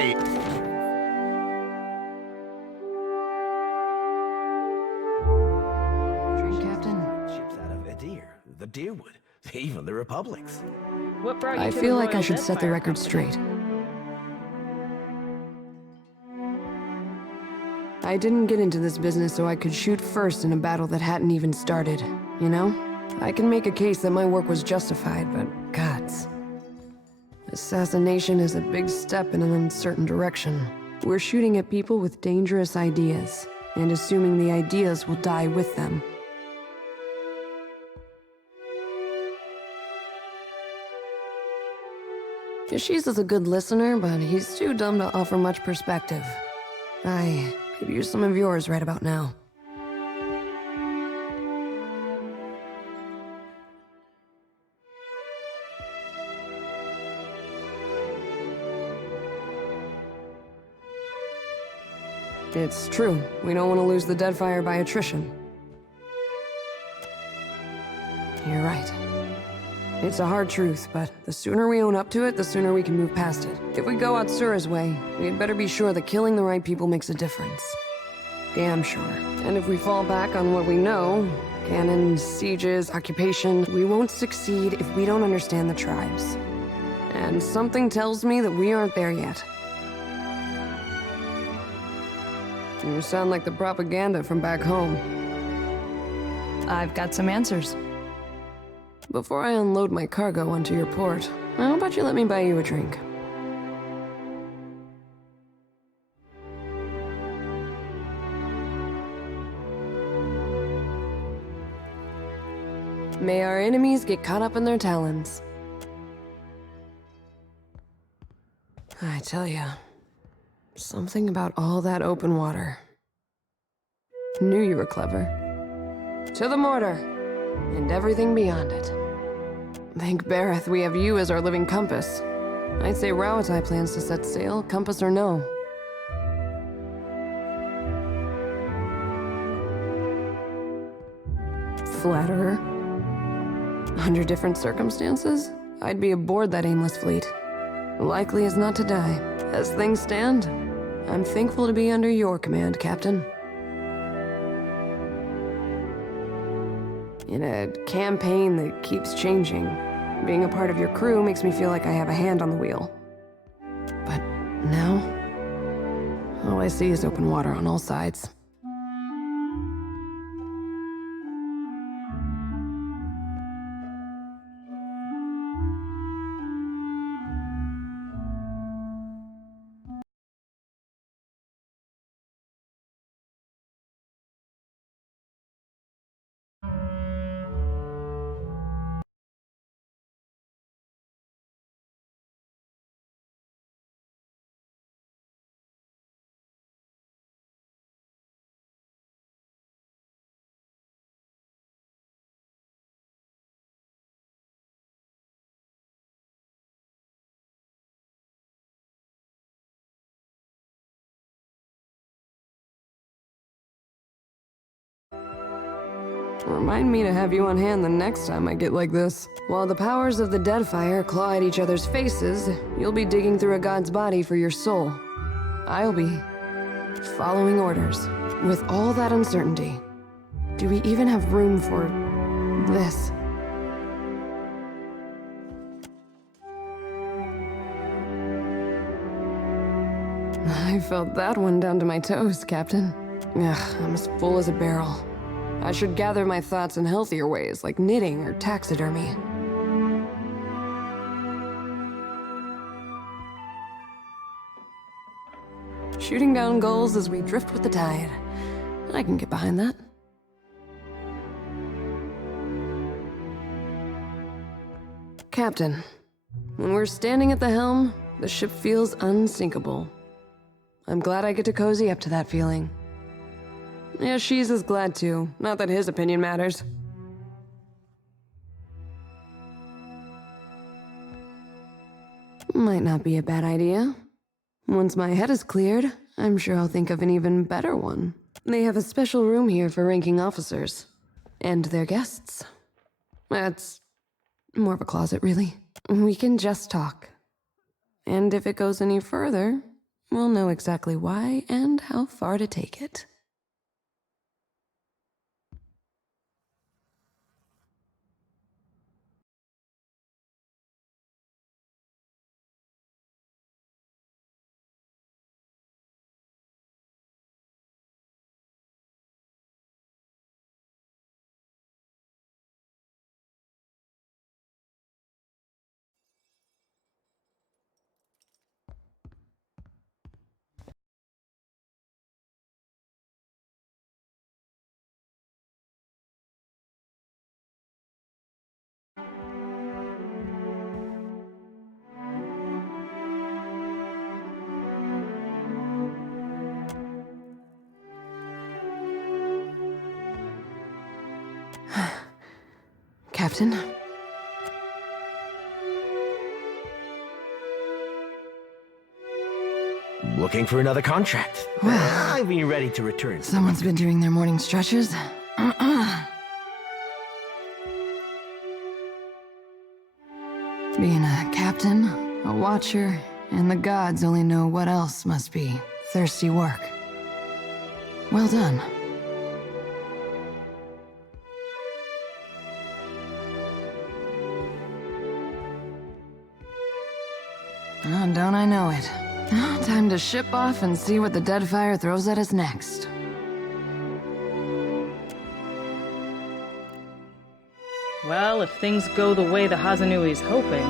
right. Drink, Captain. Ships out of Adir, the Deerwood, even the Republics. What brought you I to feel the like I Royal should set the Deathfire record Company? straight. I didn't get into this business so I could shoot first in a battle that hadn't even started, you know? I can make a case that my work was justified, but gods. Assassination is a big step in an uncertain direction. We're shooting at people with dangerous ideas, and assuming the ideas will die with them. Yashiz is a good listener, but he's too dumb to offer much perspective. I could use some of yours right about now. It's true. We don't want to lose the Deadfire by attrition. You're right. It's a hard truth, but the sooner we own up to it, the sooner we can move past it. If we go Atsura's way, we'd better be sure that killing the right people makes a difference. Damn sure. And if we fall back on what we know, cannons, sieges, occupation, we won't succeed if we don't understand the tribes. And something tells me that we aren't there yet. You sound like the propaganda from back home. I've got some answers. Before I unload my cargo onto your port, how about you let me buy you a drink? May our enemies get caught up in their talons. I tell ya, something about all that open water. Knew you were clever. To the mortar, and everything beyond it. Thank Bareth we have you as our living compass. I'd say Rawatai plans to set sail, compass or no. Flatterer. Under different circumstances, I'd be aboard that aimless fleet. Likely as not to die. As things stand, I'm thankful to be under your command, Captain. In a campaign that keeps changing, being a part of your crew makes me feel like I have a hand on the wheel. But now, all I see is open water on all sides. Remind me to have you on hand the next time I get like this. While the powers of the Deadfire claw at each other's faces, you'll be digging through a god's body for your soul. I'll be following orders. With all that uncertainty, do we even have room for this? I felt that one down to my toes, Captain. Ugh, I'm as full as a barrel. I should gather my thoughts in healthier ways, like knitting or taxidermy. Shooting down goals as we drift with the tide. I can get behind that. Captain, when we're standing at the helm, the ship feels unsinkable. I'm glad I get to cozy up to that feeling. Yeah, she's as glad too. Not that his opinion matters. Might not be a bad idea. Once my head is cleared, I'm sure I'll think of an even better one. They have a special room here for ranking officers. And their guests. That's more of a closet, really. We can just talk. And if it goes any further, we'll know exactly why and how far to take it. Captain? Looking for another contract. I'll be ready to return. Someone's been doing their morning stretches. Being a captain, a watcher, and the gods only know what else must be thirsty work. Well done. Oh, don't I know it. Time to ship off and see what the Deadfire throws at us next. Well, if things go the way the Hazanui's hoping...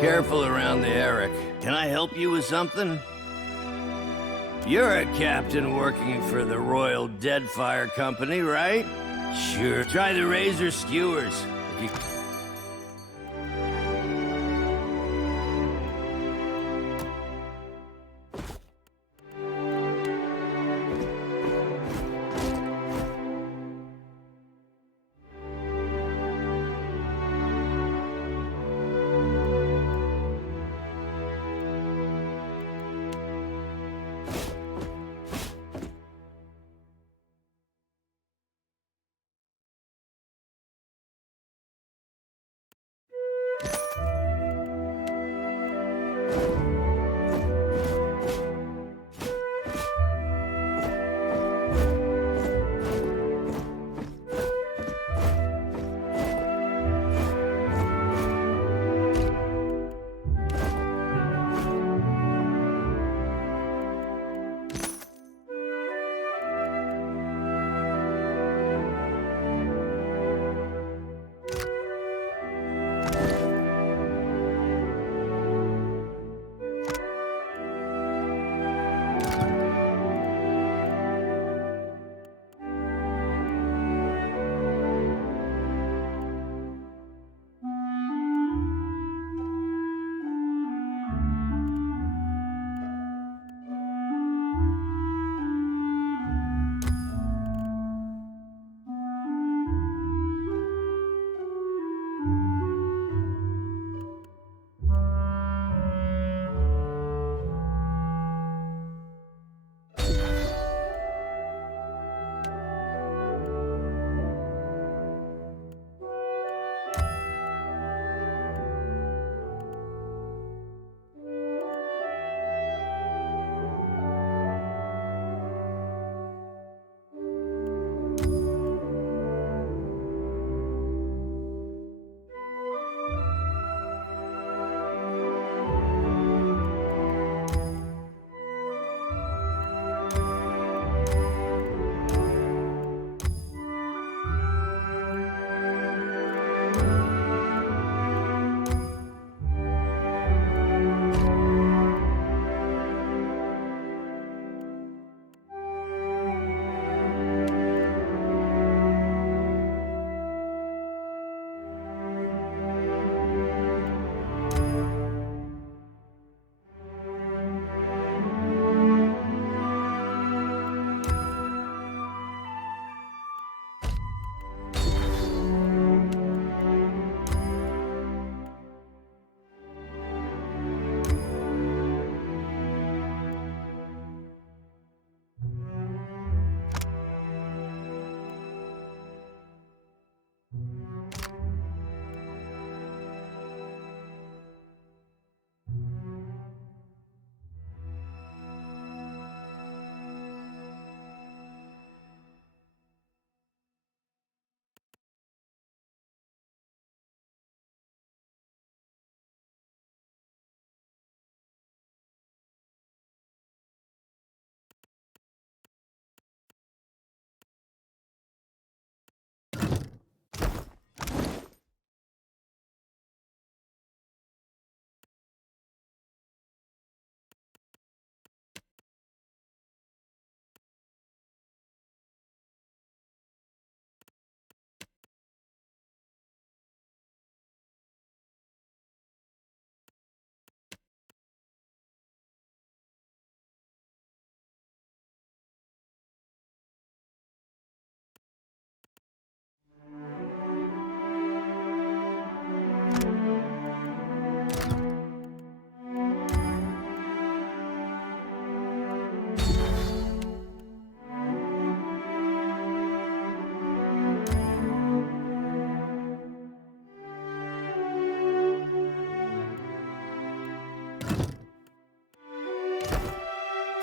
Careful around the Eric. Can I help you with something? You're a captain working for the Royal Deadfire Company, right? Sure. Try the razor skewers. If you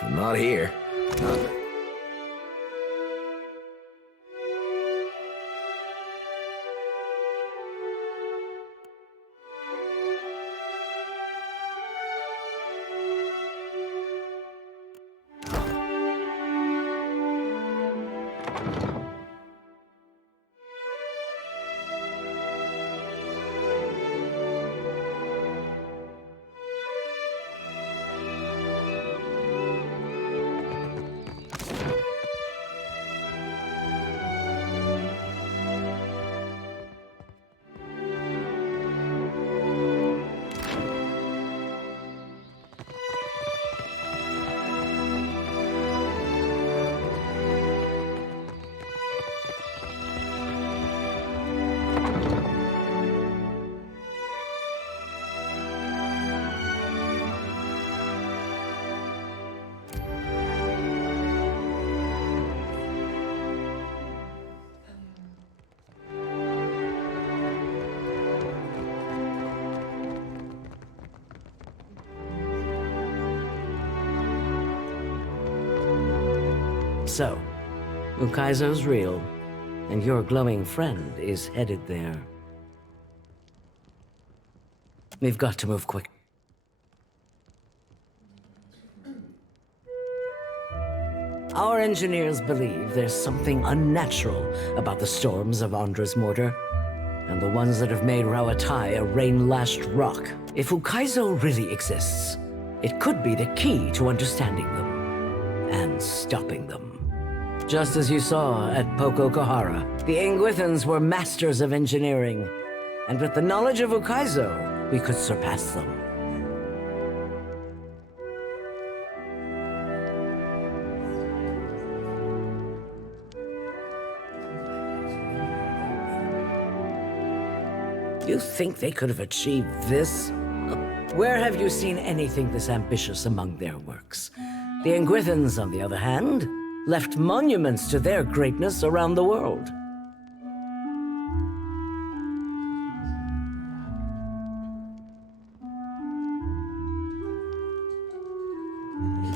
Not here. Not... So, Ukaizo's real, and your glowing friend is headed there. We've got to move quick. Our engineers believe there's something unnatural about the storms of Andra's mortar, and the ones that have made Rawatai a rain-lashed rock. If Ukaizo really exists, it could be the key to understanding them and stopping them. Just as you saw at Pokokahara, the Ingwithans were masters of engineering, and with the knowledge of Ukaizo, we could surpass them. You think they could have achieved this? Where have you seen anything this ambitious among their works? The Ingwithans, on the other hand, left monuments to their greatness around the world.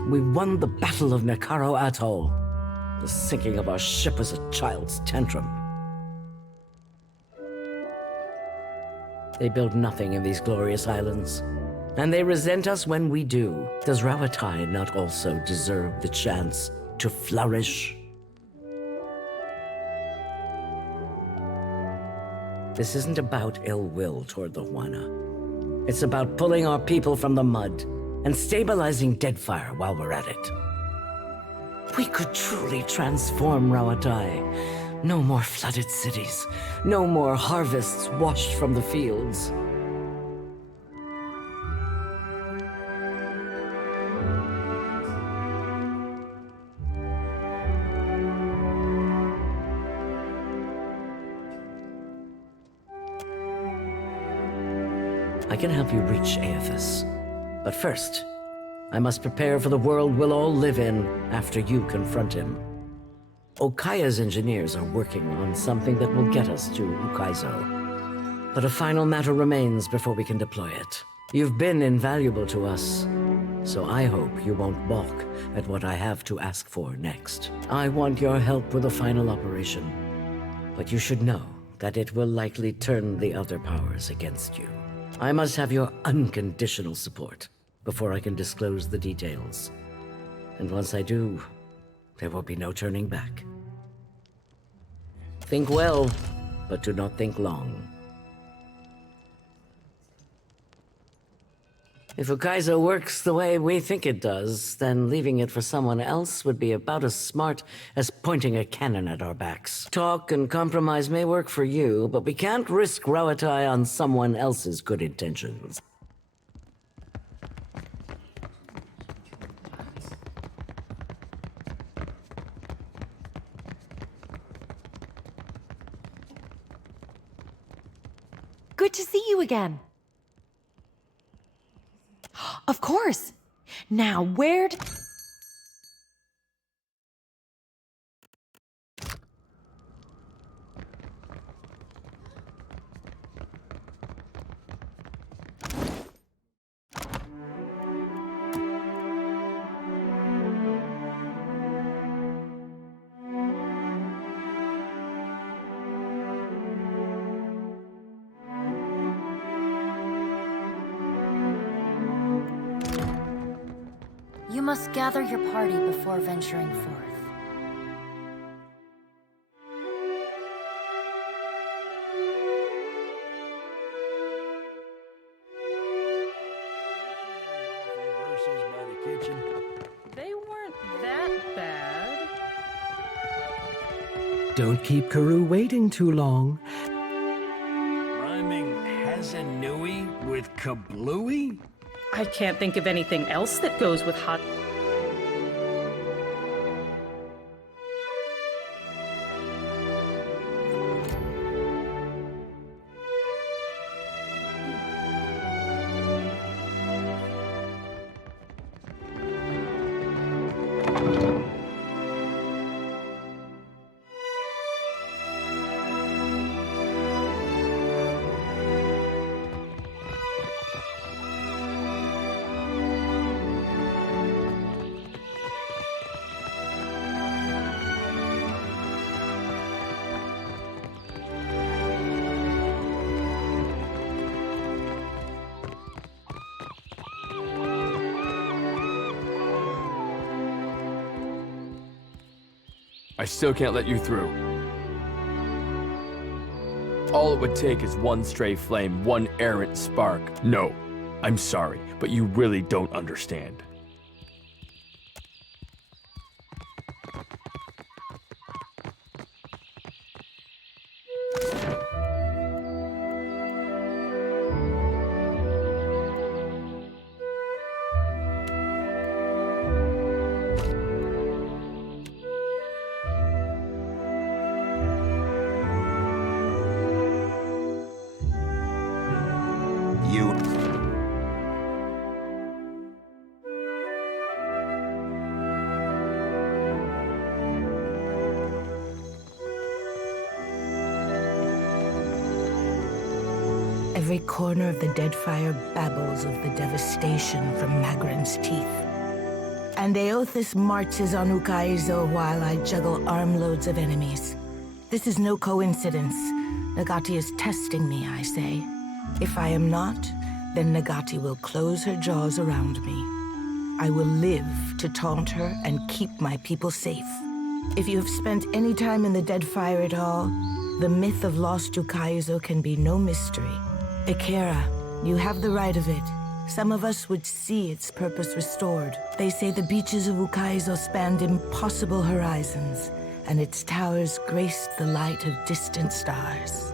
We won the Battle of Nakaro Atoll. The sinking of our ship was a child's tantrum. They build nothing in these glorious islands, and they resent us when we do. Does Rawatai not also deserve the chance to flourish? This isn't about ill will toward the Huana. It's about pulling our people from the mud and stabilizing Deadfire while we're at it. We could truly transform Rawatai. No more flooded cities. No more harvests washed from the fields. I can help you reach Aethys. But first, I must prepare for the world we'll all live in after you confront him. Okaya's engineers are working on something that will get us to Ukaizo. But a final matter remains before we can deploy it. You've been invaluable to us, so I hope you won't balk at what I have to ask for next. I want your help with a final operation, but you should know that it will likely turn the other powers against you. I must have your unconditional support before I can disclose the details. And once I do, there will be no turning back. Think well, but do not think long. If Ukaizo works the way we think it does, then leaving it for someone else would be about as smart as pointing a cannon at our backs. Talk and compromise may work for you, but we can't risk Rawatai on someone else's good intentions. Good to see you again. Of course. Now, where'd... must gather your party before venturing forth. They weren't that bad. Don't keep Karoo waiting too long. Rhyming Hazanui with Kablooey? I can't think of anything else that goes with hot. I still can't let you through. All it would take is one stray flame, one errant spark. No, I'm sorry, but you really don't understand. Every corner of the Deadfire babbles of the devastation from Magran's teeth. And Aothis marches on Ukaizo while I juggle armloads of enemies. This is no coincidence. Nagati is testing me, I say. If I am not, then Nagati will close her jaws around me. I will live to taunt her and keep my people safe. If you have spent any time in the Deadfire at all, the myth of lost Ukaizo can be no mystery. Ikera, you have the right of it. Some of us would see its purpose restored. They say the beaches of Ukaizo spanned impossible horizons, and its towers graced the light of distant stars.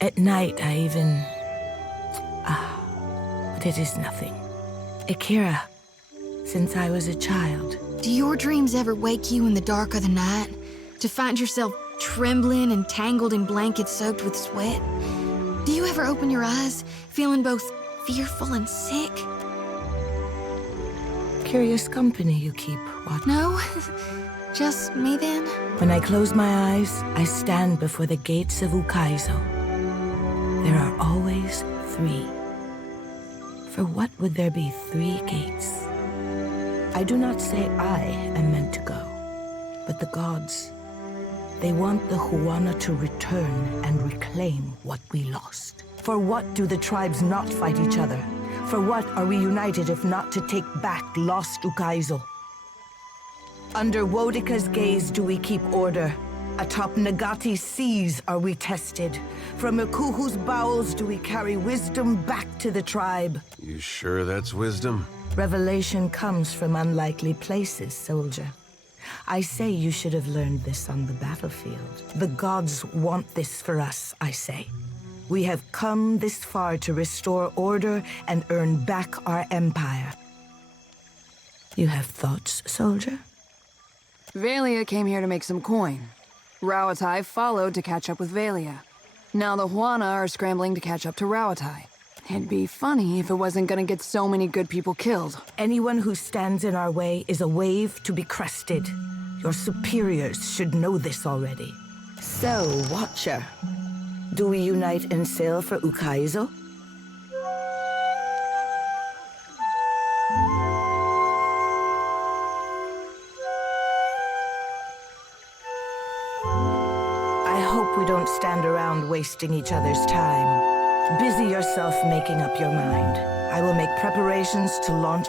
At night, I even... but it is nothing. Ikera, since I was a child... Do your dreams ever wake you in the dark of the night? To find yourself trembling and tangled in blankets soaked with sweat? Do you ever open your eyes, feeling both fearful and sick? Curious company you keep, what? No? Just me then? When I close my eyes, I stand before the gates of Ukaizo. There are always 3. For what would there be 3 gates? I do not say I am meant to go, but the gods. They want the Huana to return and reclaim what we lost. For what do the tribes not fight each other? For what are we united if not to take back lost Ukaizo? Under Wodika's gaze do we keep order. Atop Nagati's seas are we tested. From Ikuhu's bowels do we carry wisdom back to the tribe. You sure that's wisdom? Revelation comes from unlikely places, soldier. I say you should have learned this on the battlefield. The gods want this for us, I say. We have come this far to restore order and earn back our empire. You have thoughts, soldier? Valia came here to make some coin. Rauatai followed to catch up with Valia. Now the Huana are scrambling to catch up to Rauatai. It'd be funny if it wasn't gonna get so many good people killed. Anyone who stands in our way is a wave to be crested. Your superiors should know this already. So, Watcher, do we unite and sail for Ukaizo? I hope we don't stand around wasting each other's time. Busy yourself making up your mind. I will make preparations to launch.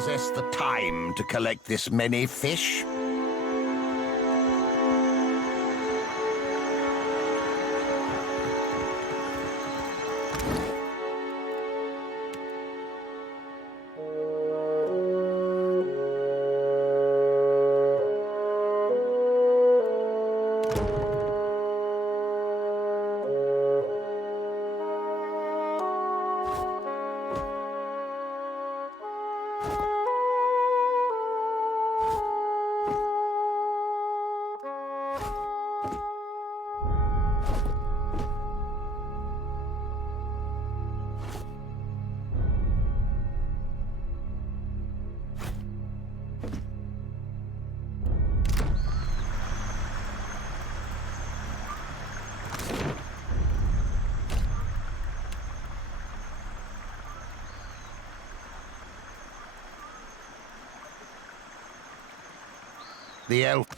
possess the time to collect this many fish? The elf...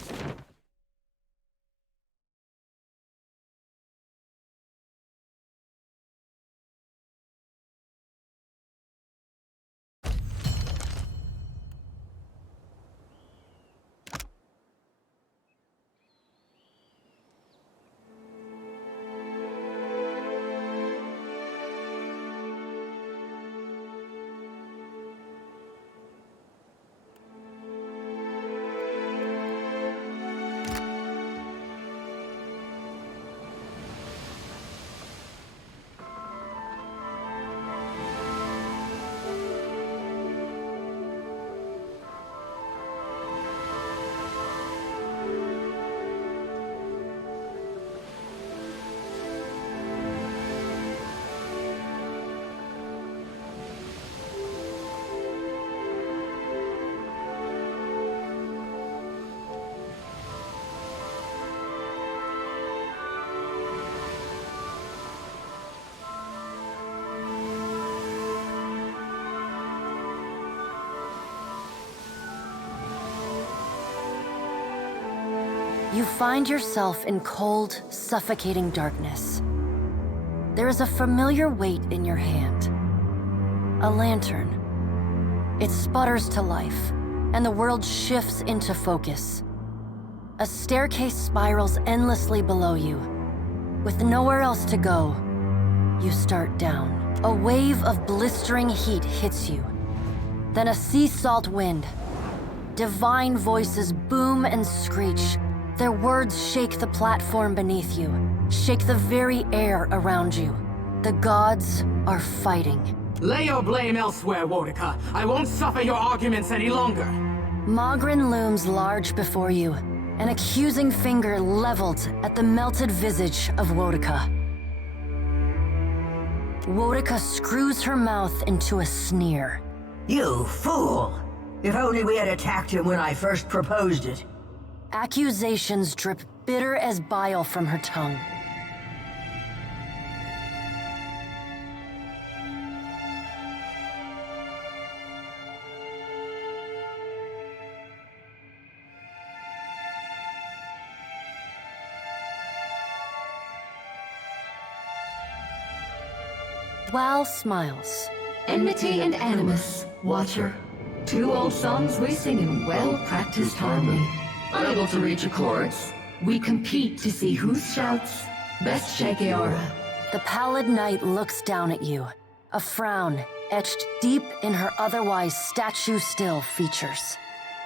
You find yourself in cold, suffocating darkness. There is a familiar weight in your hand. A lantern. It sputters to life, and the world shifts into focus. A staircase spirals endlessly below you. With nowhere else to go, you start down. A wave of blistering heat hits you. Then a sea salt wind. Divine voices boom and screech. Their words shake the platform beneath you, shake the very air around you. The gods are fighting. Lay your blame elsewhere, Wodika. I won't suffer your arguments any longer. Mogren looms large before you, an accusing finger leveled at the melted visage of Wodika. Wodika screws her mouth into a sneer. You fool! If only we had attacked him when I first proposed it. Accusations drip bitter as bile from her tongue. Wal smiles. Enmity and animus, Watcher. Two old songs we sing in well-practiced harmony. Unable to reach accords, we compete to see who shouts best Shakeara. The pallid knight looks down at you, a frown etched deep in her otherwise statue-still features.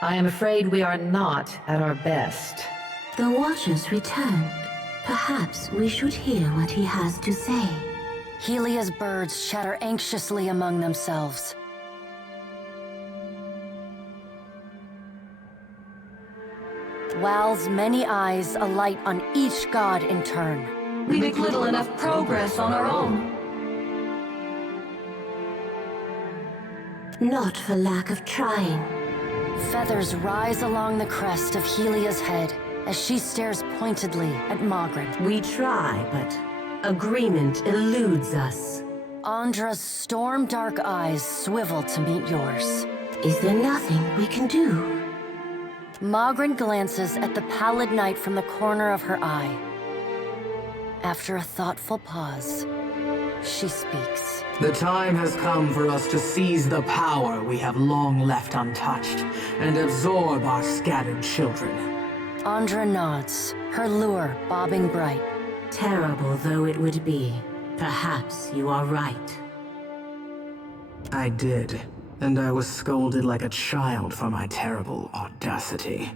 I am afraid we are not at our best. The Watcher's returned. Perhaps we should hear what he has to say. Helia's birds chatter anxiously among themselves. Wal's many eyes alight on each god in turn. We make little enough progress on our own. Not for lack of trying. Feathers rise along the crest of Helia's head as she stares pointedly at Mogren. We try, but agreement eludes us. Andra's storm-dark eyes swivel to meet yours. Is there nothing we can do? Mogren glances at the pallid knight from the corner of her eye. After a thoughtful pause, she speaks. The time has come for us to seize the power we have long left untouched and absorb our scattered children. Andra nods, her lure bobbing bright. Terrible though it would be, perhaps you are right. I did, and I was scolded like a child for my terrible audacity.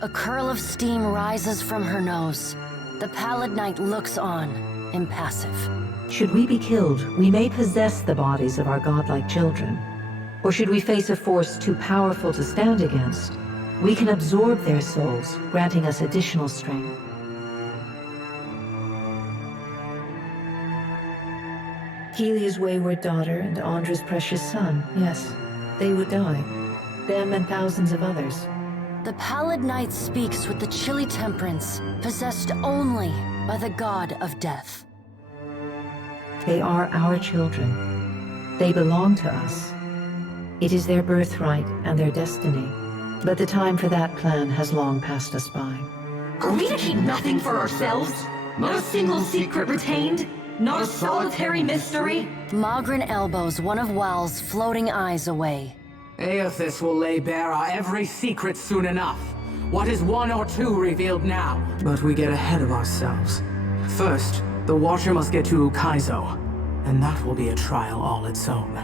A curl of steam rises from her nose. The Pallid Knight looks on, impassive. Should we be killed, we may possess the bodies of our godlike children. Or should we face a force too powerful to stand against, we can absorb their souls, granting us additional strength. Helia's wayward daughter and Andra's precious son, yes, they would die. Them and thousands of others. The Pallid Knight speaks with the chilly temperance, possessed only by the god of death. They are our children. They belong to us. It is their birthright and their destiny. But the time for that plan has long passed us by. Are we to keep nothing for ourselves? Not a single secret retained? Not a solitary mystery? Mogren elbows one of Wal's floating eyes away. Aethys will lay bare our every secret soon enough. What is one or two revealed now? But we get ahead of ourselves. First, the Watcher must get to Ukaizo, and that will be a trial all its own.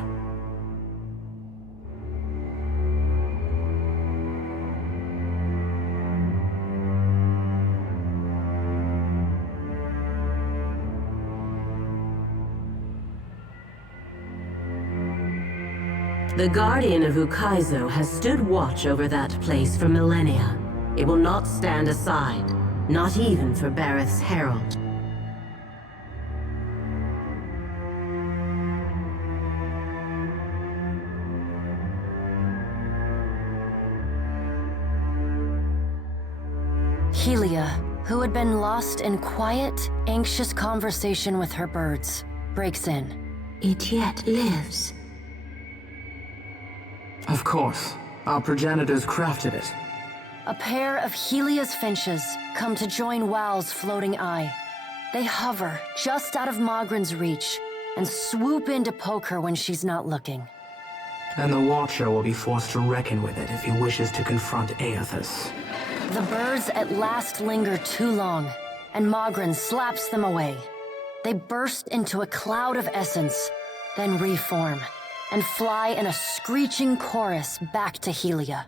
The Guardian of Ukaizo has stood watch over that place for millennia. It will not stand aside, not even for Bareth's Herald. Helia, who had been lost in quiet, anxious conversation with her birds, breaks in. It yet lives. Of course. Our progenitors crafted it. A pair of Helia's finches come to join Wal's floating eye. They hover just out of Mogren's reach and swoop in to poke her when she's not looking. And the Watcher will be forced to reckon with it if he wishes to confront Aethys. The birds at last linger too long, and Mogren slaps them away. They burst into a cloud of essence, then reform, and fly in a screeching chorus back to Helia.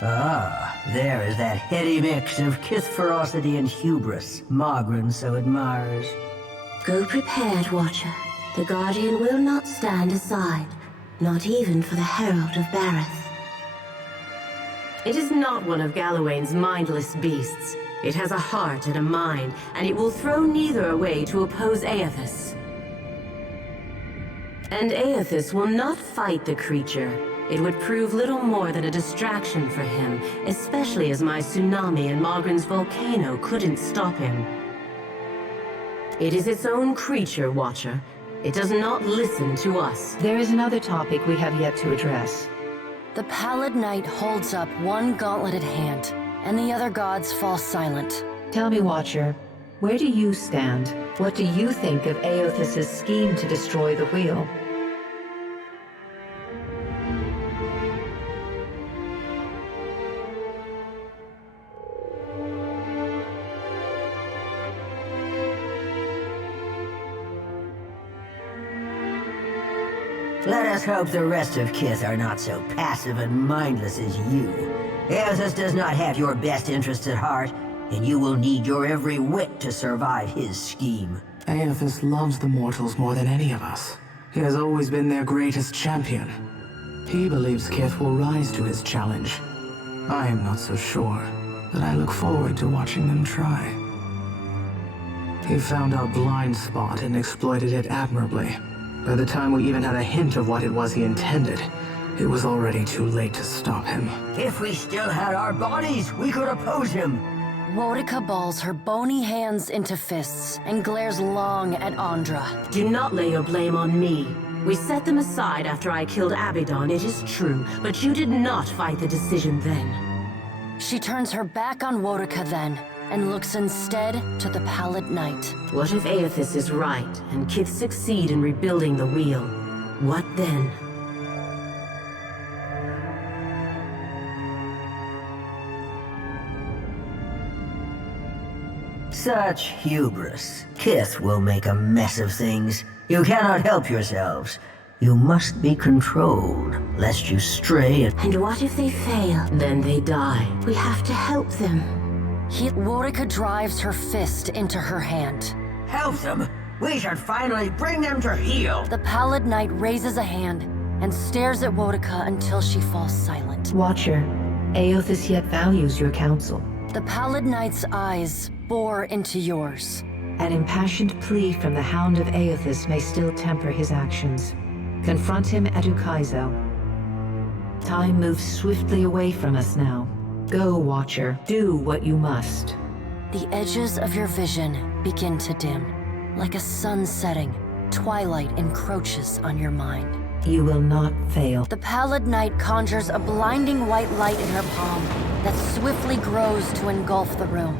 Ah, there is that heady mix of kith ferocity and hubris Mogren so admires. Go prepared, Watcher. The Guardian will not stand aside, not even for the Herald of Bareth. It is not one of Galawain's mindless beasts. It has a heart and a mind, and it will throw neither away to oppose Aethys. And Aethys will not fight the creature. It would prove little more than a distraction for him, especially as my tsunami and Mogren's volcano couldn't stop him. It is its own creature, Watcher. It does not listen to us. There is another topic we have yet to address. The Pallid Knight holds up one gauntleted hand, and the other gods fall silent. Tell me, Watcher, where do you stand? What do you think of Aethys' scheme to destroy the wheel? Let us hope the rest of Kith are not so passive and mindless as you. Aethys does not have your best interests at heart, and you will need your every wit to survive his scheme. Aethys loves the mortals more than any of us. He has always been their greatest champion. He believes Kith will rise to his challenge. I am not so sure, but I look forward to watching them try. He found our blind spot and exploited it admirably. By the time we even had a hint of what it was he intended, it was already too late to stop him. If we still had our bodies, we could oppose him. Wodika balls her bony hands into fists and glares long at Andra. Do not lay your blame on me. We set them aside after I killed Abaddon, it is true, but you did not fight the decision then. She turns her back on Wodika then, and looks instead to the pallid night. What if Aethys is right, and Kith succeed in rebuilding the wheel? What then? Such hubris. Kith will make a mess of things. You cannot help yourselves. You must be controlled, lest you stray And what if they fail? Then they die. We have to help them. Worika drives her fist into her hand. Help them! We should finally bring them to heel! The pallid knight raises a hand and stares at Worika until she falls silent. Watcher, Aethys yet values your counsel. The pallid knight's eyes bore into yours. An impassioned plea from the Hound of Aethys may still temper his actions. Confront him at Ukaizo. Time moves swiftly away from us now. Go, Watcher. Do what you must. The edges of your vision begin to dim. Like a sun setting, twilight encroaches on your mind. You will not fail. The pallid knight conjures a blinding white light in her palm that swiftly grows to engulf the room.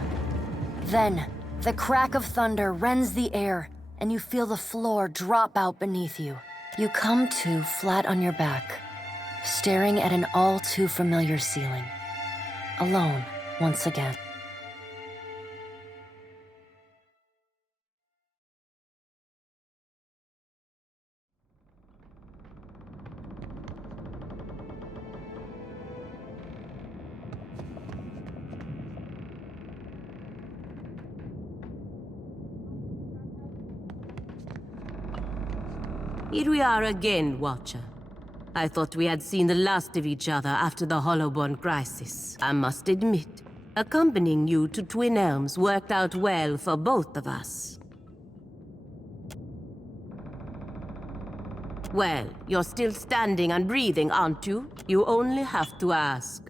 Then, the crack of thunder rends the air, and you feel the floor drop out beneath you. You come to flat on your back, staring at an all too familiar ceiling. Alone, once again. Here we are again, Watcher. I thought we had seen the last of each other after the Hollowborn crisis. I must admit, accompanying you to Twin Elms worked out well for both of us. Well, you're still standing and breathing, aren't you? You only have to ask.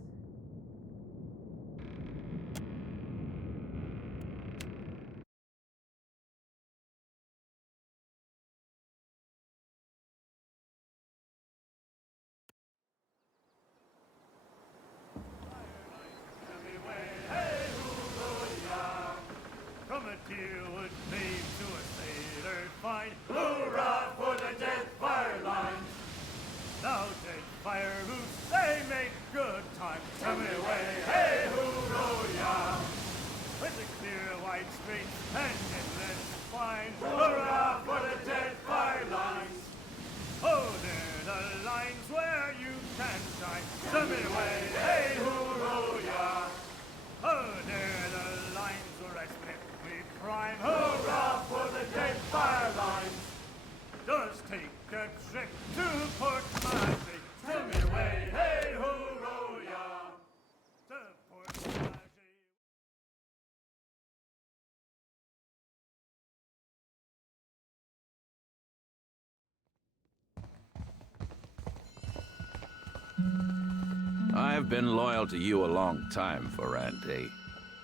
I've been loyal to you a long time, Ferrante,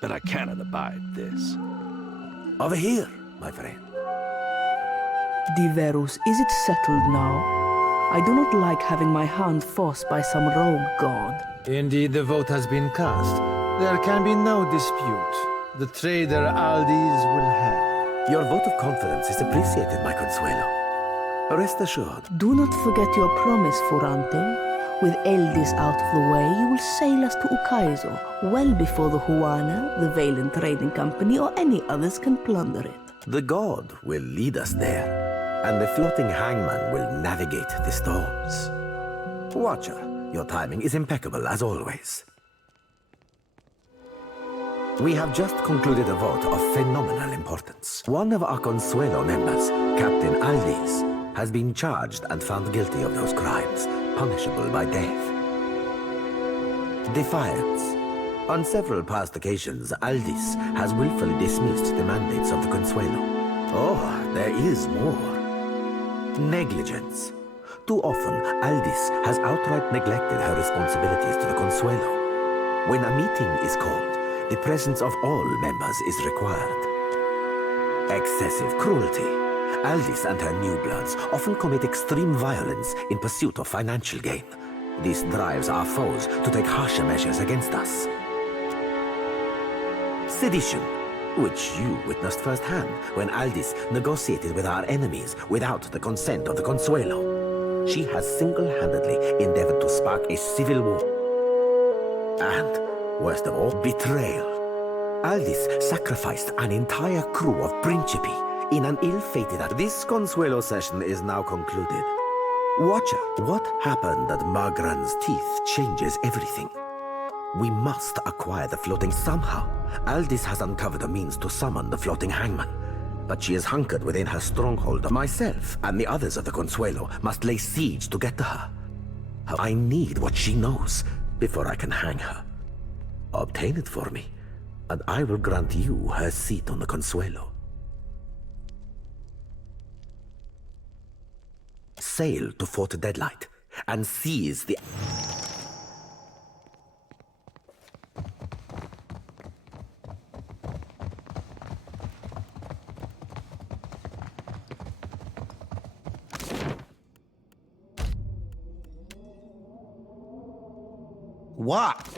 but I cannot abide this. Over here, my friend. Diverus, is it settled now? I do not like having my hand forced by some rogue god. Indeed, the vote has been cast. There can be no dispute. The trader Aldis will have. Your vote of confidence is appreciated, my Consuelo. Rest assured. Do not forget your promise, Ferrante. With Eldis out of the way, you will sail us to Ukaizo, well before the Huana, the Valen Trading Company, or any others can plunder it. The god will lead us there, and the floating hangman will navigate the storms. Watcher, your timing is impeccable as always. We have just concluded a vote of phenomenal importance. One of our Consuelo members, Captain Aldis, has been charged and found guilty of those crimes, punishable by death. Defiance. On several past occasions, Aldis has willfully dismissed the mandates of the Consuelo. Oh, there is more. Negligence. Too often, Aldis has outright neglected her responsibilities to the Consuelo. When a meeting is called, the presence of all members is required. Excessive cruelty. Aldis and her new bloods often commit extreme violence in pursuit of financial gain. This drives our foes to take harsher measures against us. Sedition, which you witnessed firsthand when Aldis negotiated with our enemies without the consent of the Consuelo. She has single-handedly endeavored to spark a civil war. And, worst of all, betrayal. Aldis sacrificed an entire crew of Principi in an ill-fated act. This Consuelo session is now concluded. Watcher, what happened at Magran's teeth changes everything. We must acquire the floating somehow. Aldis has uncovered a means to summon the floating hangman, but she is hunkered within her stronghold. Myself and the others of the Consuelo must lay siege to get to her. I need what she knows before I can hang her. Obtain it for me, and I will grant you her seat on the Consuelo. Sail to Fort Deadlight and seize the... What?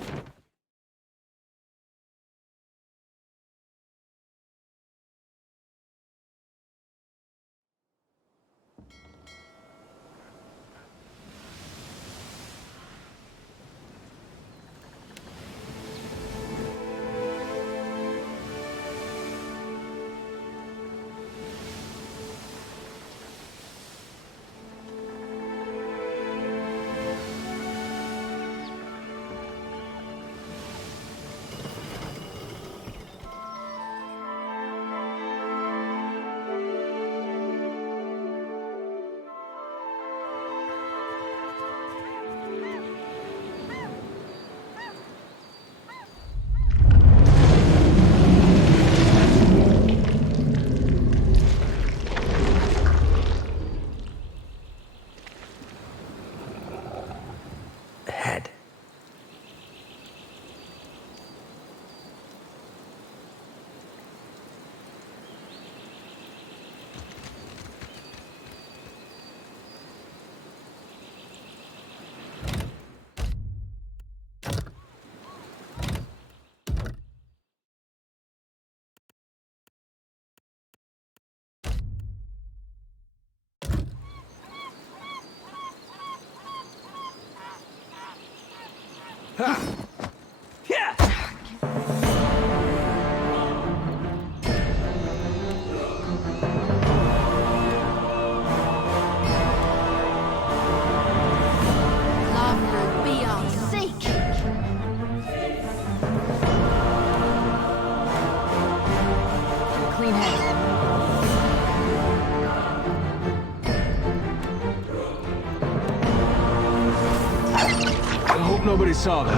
Nobody saw that.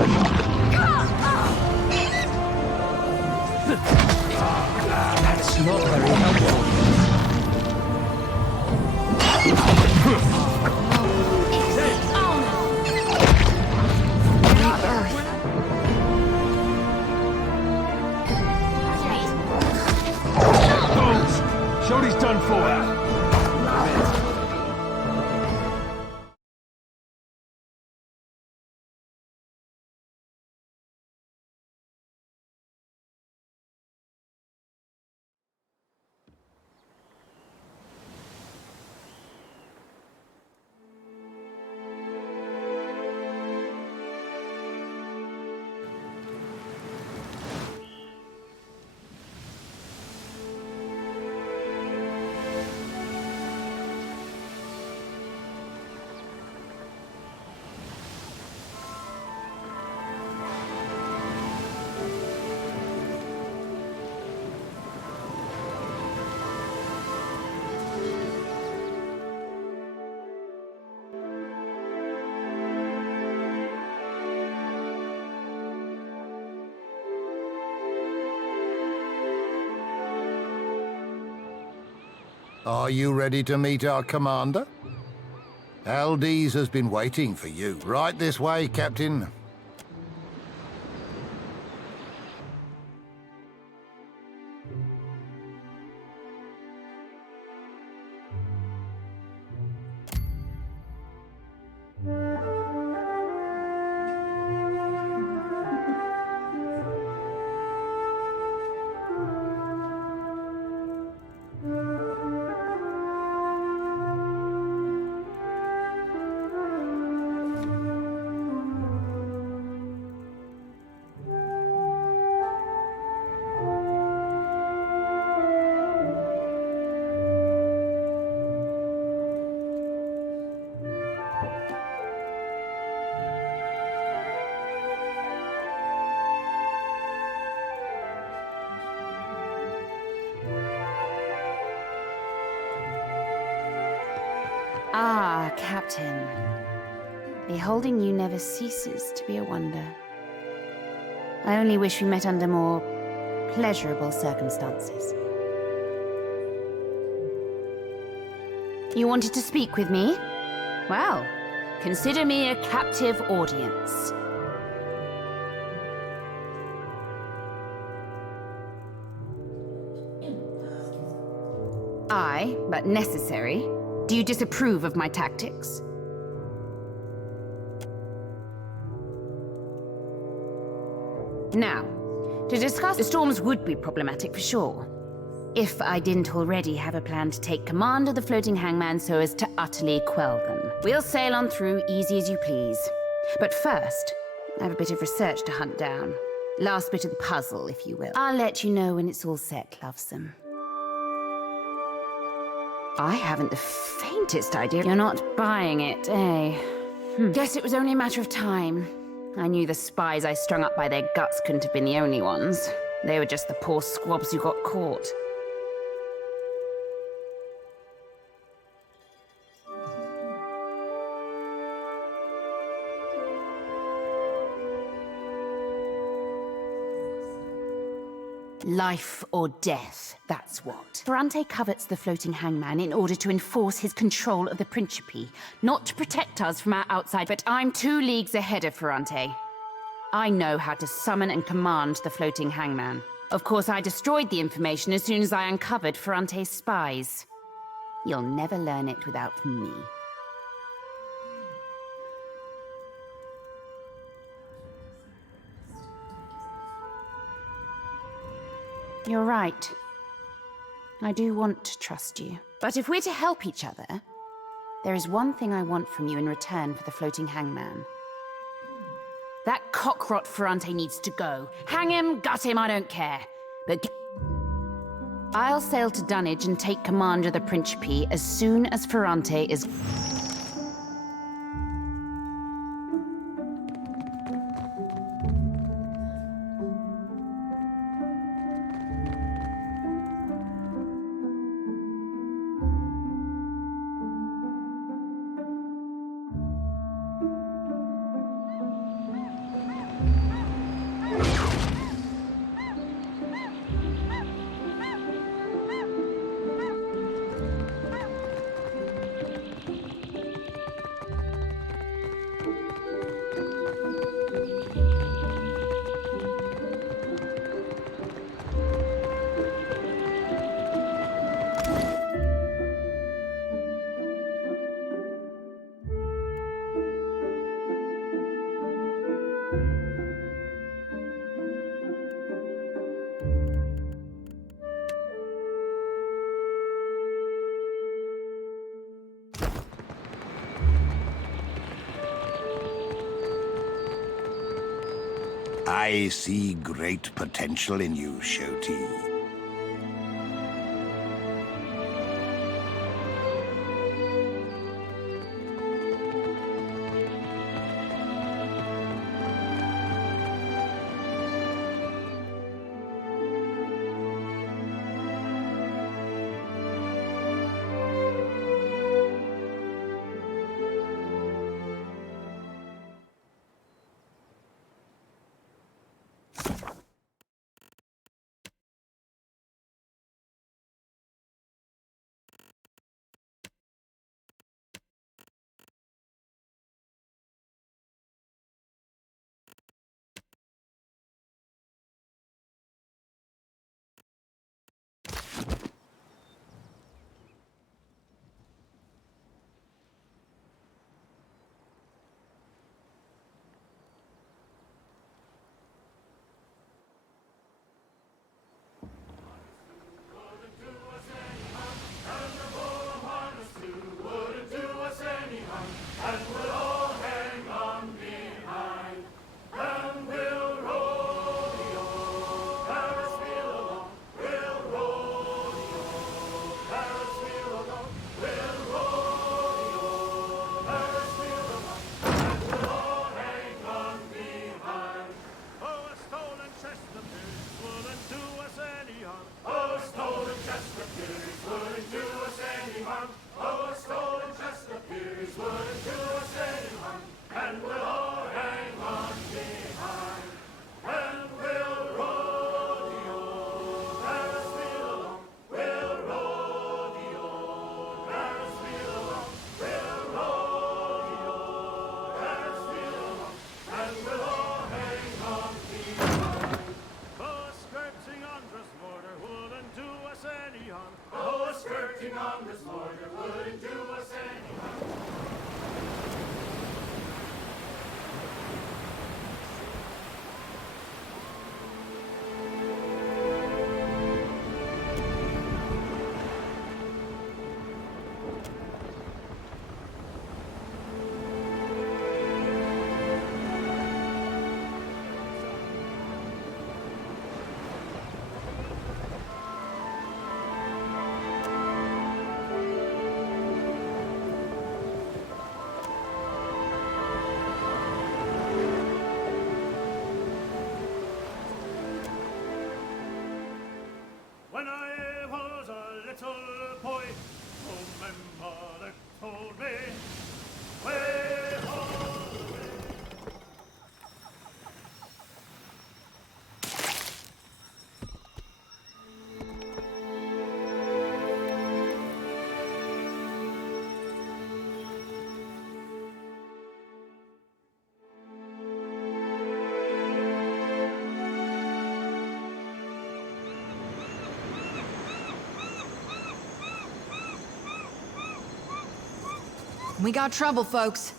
That's not very helpful. Bones! Shody's done for. Are you ready to meet our commander? Aldis has been waiting for you. Right this way, Captain. Ah, Captain. Beholding you never ceases to be a wonder. I only wish we met under more pleasurable circumstances. You wanted to speak with me? Well, consider me a captive audience. Aye, but necessary. Do you disapprove of my tactics? Now, to discuss, the storms would be problematic for sure. If I didn't already have a plan to take command of the floating hangman so as to utterly quell them. We'll sail on through, easy as you please. But first, I have a bit of research to hunt down. Last bit of the puzzle, if you will. I'll let you know when it's all set, lovesome. I haven't the faintest idea. You're not buying it, eh? Guess it was only a matter of time. I knew the spies I strung up by their guts couldn't have been the only ones. They were just the poor squabs who got caught. Life or death, that's what. Ferrante covets the floating hangman in order to enforce his control of the Principe, not to protect us from our outside, but I'm 2 leagues ahead of Ferrante. I know how to summon and command the floating hangman. Of course, I destroyed the information as soon as I uncovered Ferrante's spies. You'll never learn it without me. You're right. I do want to trust you. But if we're to help each other, there is one thing I want from you in return for the floating hangman. That cockrot Ferrante needs to go. Hang him, gut him, I don't care. But I'll sail to Dunwich and take command of the Principe as soon as Ferrante is... I see great potential in you, Shoti. When I was a little boy, oh, my mother told me, way on the way. We got trouble, folks.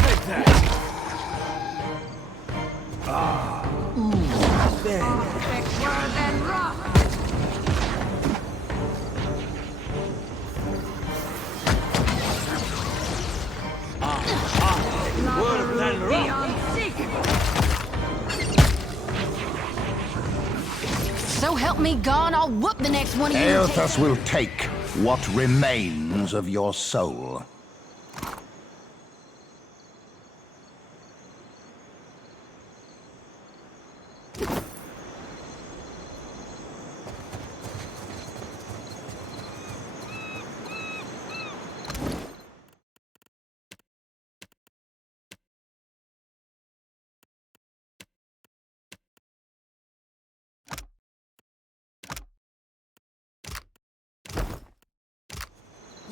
Take that! So help me God, I'll whoop the next one of you. Eothas will take what remains of your soul.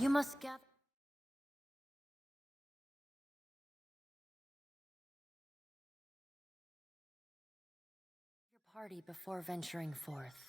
You must gather your party before venturing forth.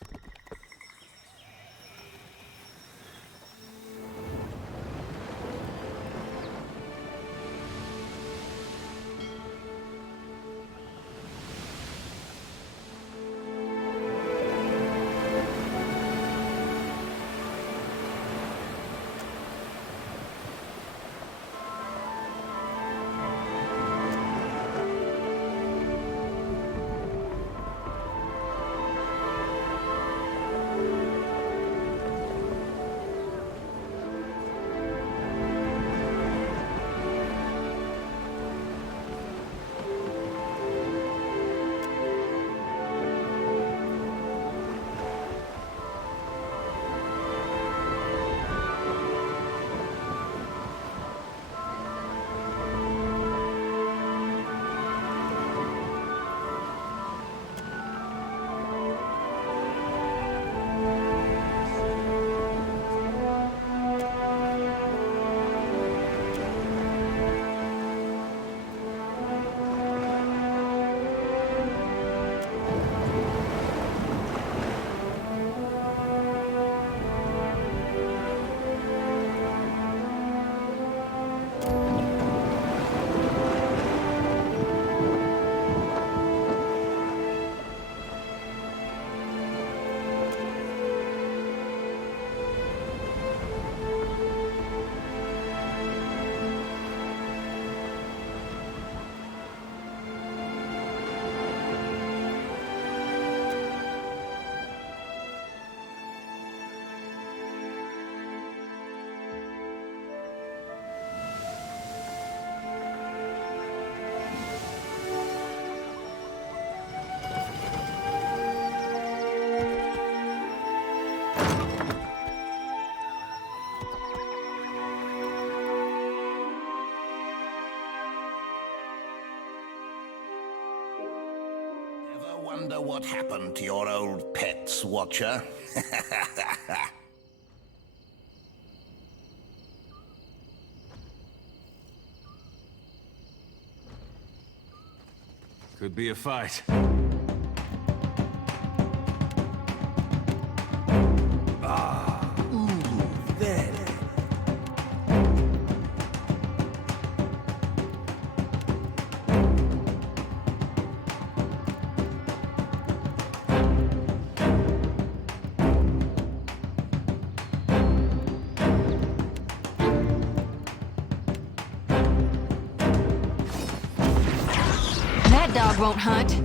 Wonder what happened to your old pets, Watcher? Could be a fight. My dog won't hunt.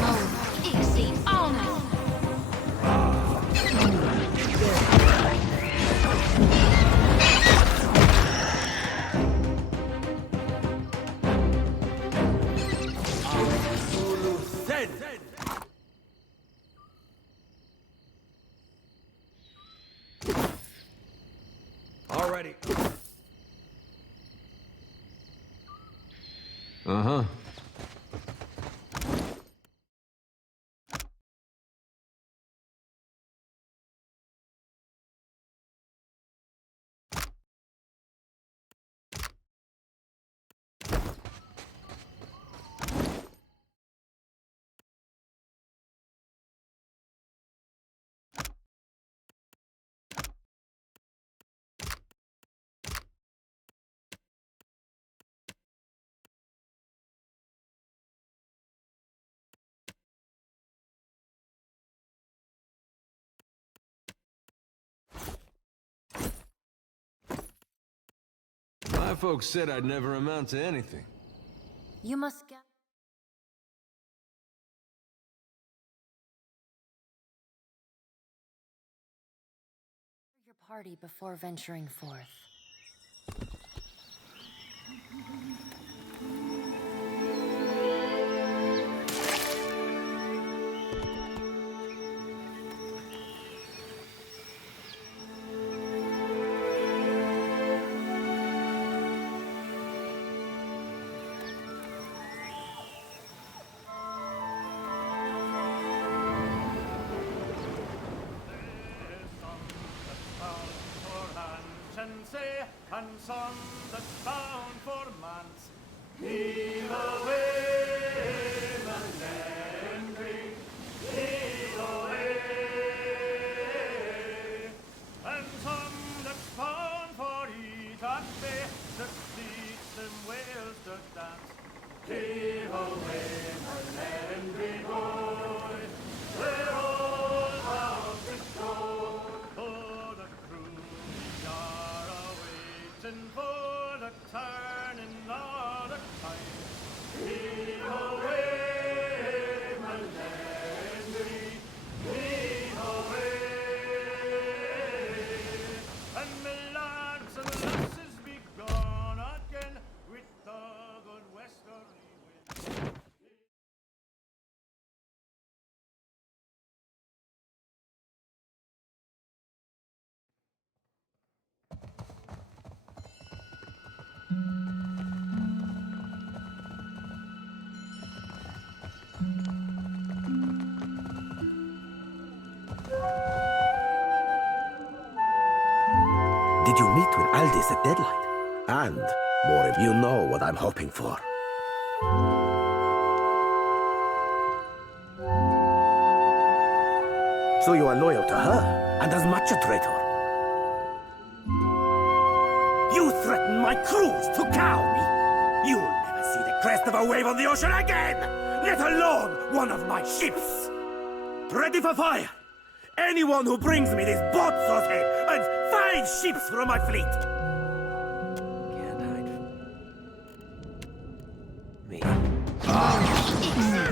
Oh, easy on us. Already. Uh-huh. My folks said I'd never amount to anything. You must get... your party before venturing forth. And some that's bound for man's. Heave away, Melandri, heave away. And some that's bound for Italy, that teach them whales to dance. Heave away, Melandri boy, we're all out to go. Oh, the crew are waiting for the turning of the tide. Heave away, Melandri, heave away. And my lads and lasses be gone again with the good westerly wind. Did you meet with Aldis at deadline? And, more if you know what I'm hoping for. So you are loyal to her, and as much a traitor. You threaten my crews to cow me! You'll never see the crest of a wave on the ocean again! Let alone one of my ships! Ready for fire! Anyone who brings me this boat sausage and 5 ships from my fleet! Can't hide from me.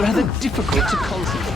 Rather difficult to concentrate.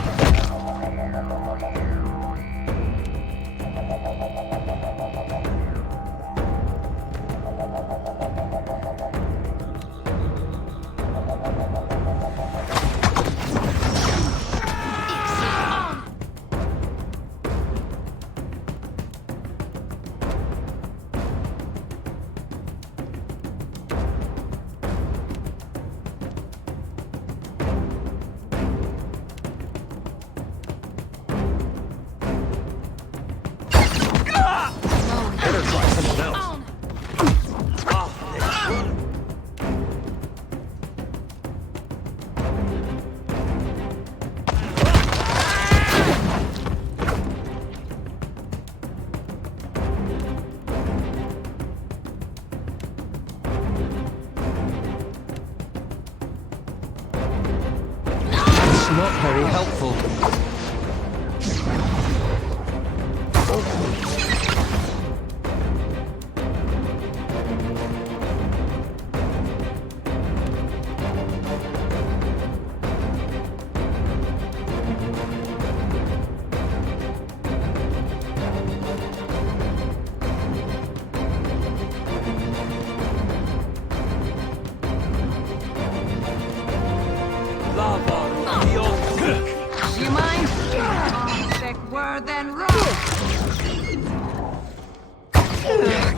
word, then run!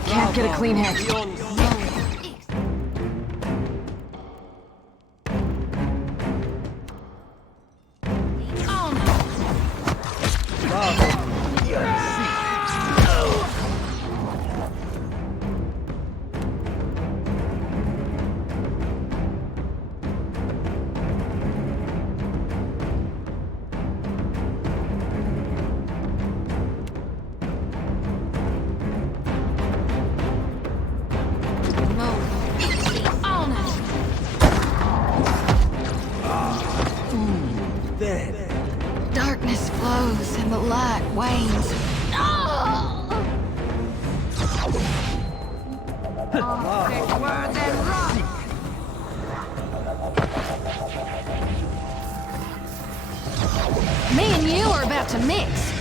Can't get a clean hit. Darkness flows and the light wanes. Big word, then run! Me and you are about to mix.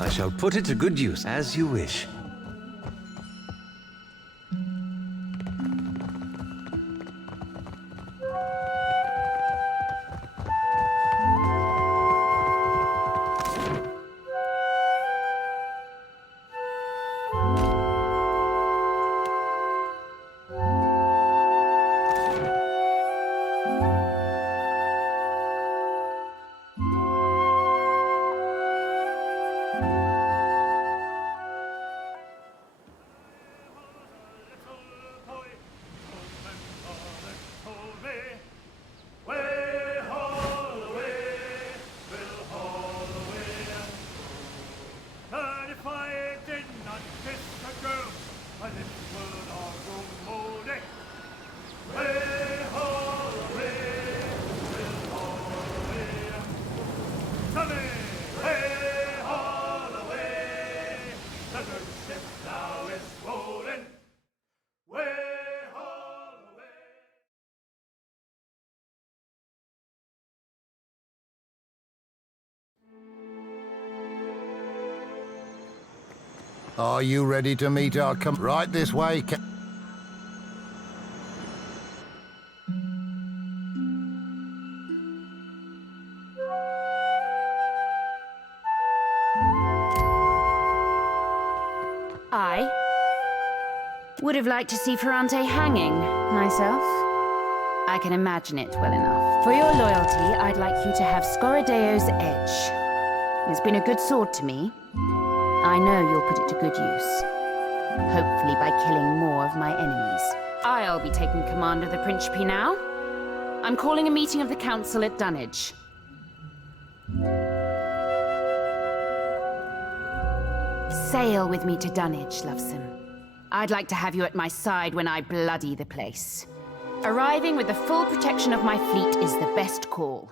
I shall put it to good use, as you wish. Are you ready to meet our right this way, I would have liked to see Ferrante hanging, myself. I can imagine it well enough. For your loyalty, I'd like you to have Scoradeo's edge. It's been a good sword to me. I know you'll put it to good use. Hopefully by killing more of my enemies. I'll be taking command of the Principe now. I'm calling a meeting of the Council at Dunwich. Sail with me to Dunwich, Loveson. I'd like to have you at my side when I bloody the place. Arriving with the full protection of my fleet is the best call.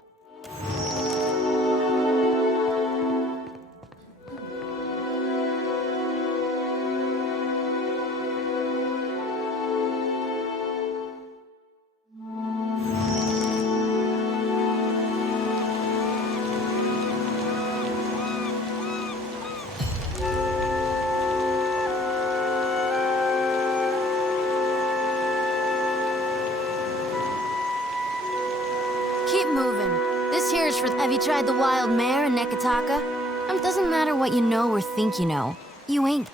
Keep moving. This here is for... Have you tried the wild mare in Nekataka? It doesn't matter what you know or think you know. You ain't...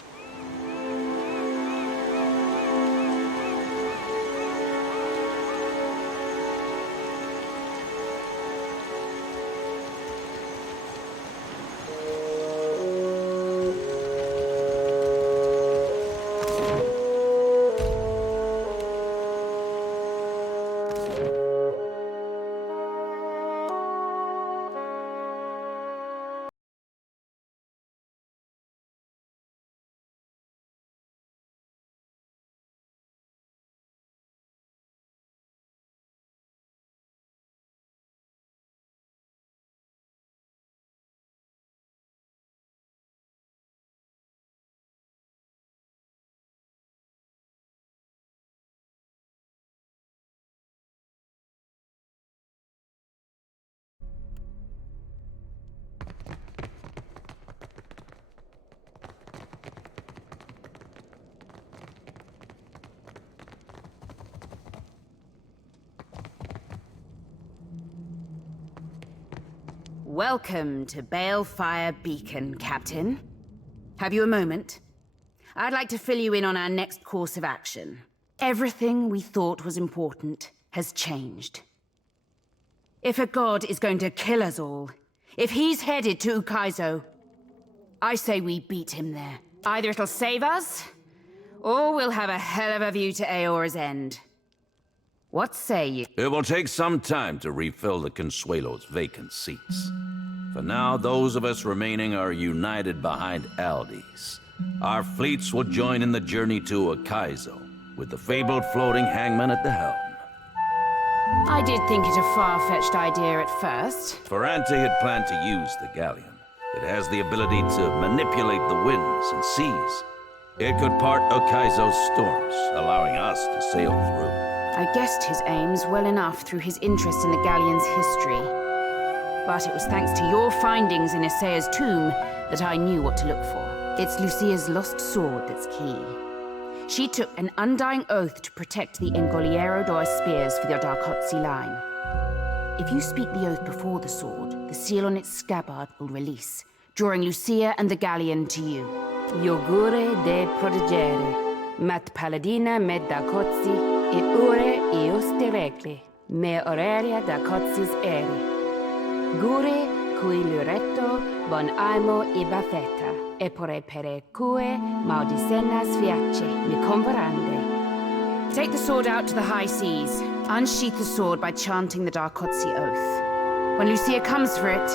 Welcome to Balefire Beacon, Captain. Have you a moment? I'd like to fill you in on our next course of action. Everything we thought was important has changed. If a god is going to kill us all, if he's headed to Ukaizo, I say we beat him there. Either it'll save us, or we'll have a hell of a view to Aora's end. What say you? It will take some time to refill the Consuelo's vacant seats. For now, those of us remaining are united behind Aldi's. Our fleets will join in the journey to Ukaizo, with the fabled floating hangman at the helm. I did think it a far-fetched idea at first. Ferrante had planned to use the galleon. It has the ability to manipulate the winds and seas. It could part Ukaizo's storms, allowing us to sail through. I guessed his aims well enough through his interest in the galleon's history. But it was thanks to your findings in Isaiah's tomb that I knew what to look for. It's Lucia's lost sword that's key. She took an undying oath to protect the Engoliero dos spears for the Darkotsi line. If you speak the oath before the sword, the seal on its scabbard will release, drawing Lucia and the galleon to you. Iogure de protegere, mat paladina med Darkotsi, e ure eos terecle, me aurelia Darkotsis eri. Gure cui luretto bon aimo ibafeta, e pore pere cue maudicena sfiace, mi converande. Take the sword out to the high seas. Unsheath the sword by chanting the Darkotsi oath. When Lucia comes for it,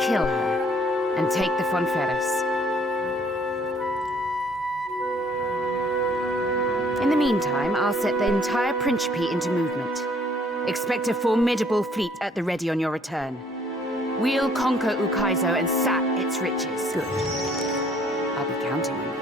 kill her, and take the Fonferris. In the meantime, I'll set the entire Principe into movement. Expect a formidable fleet at the ready on your return. We'll conquer Ukaizo and sap its riches. Good. I'll be counting on you.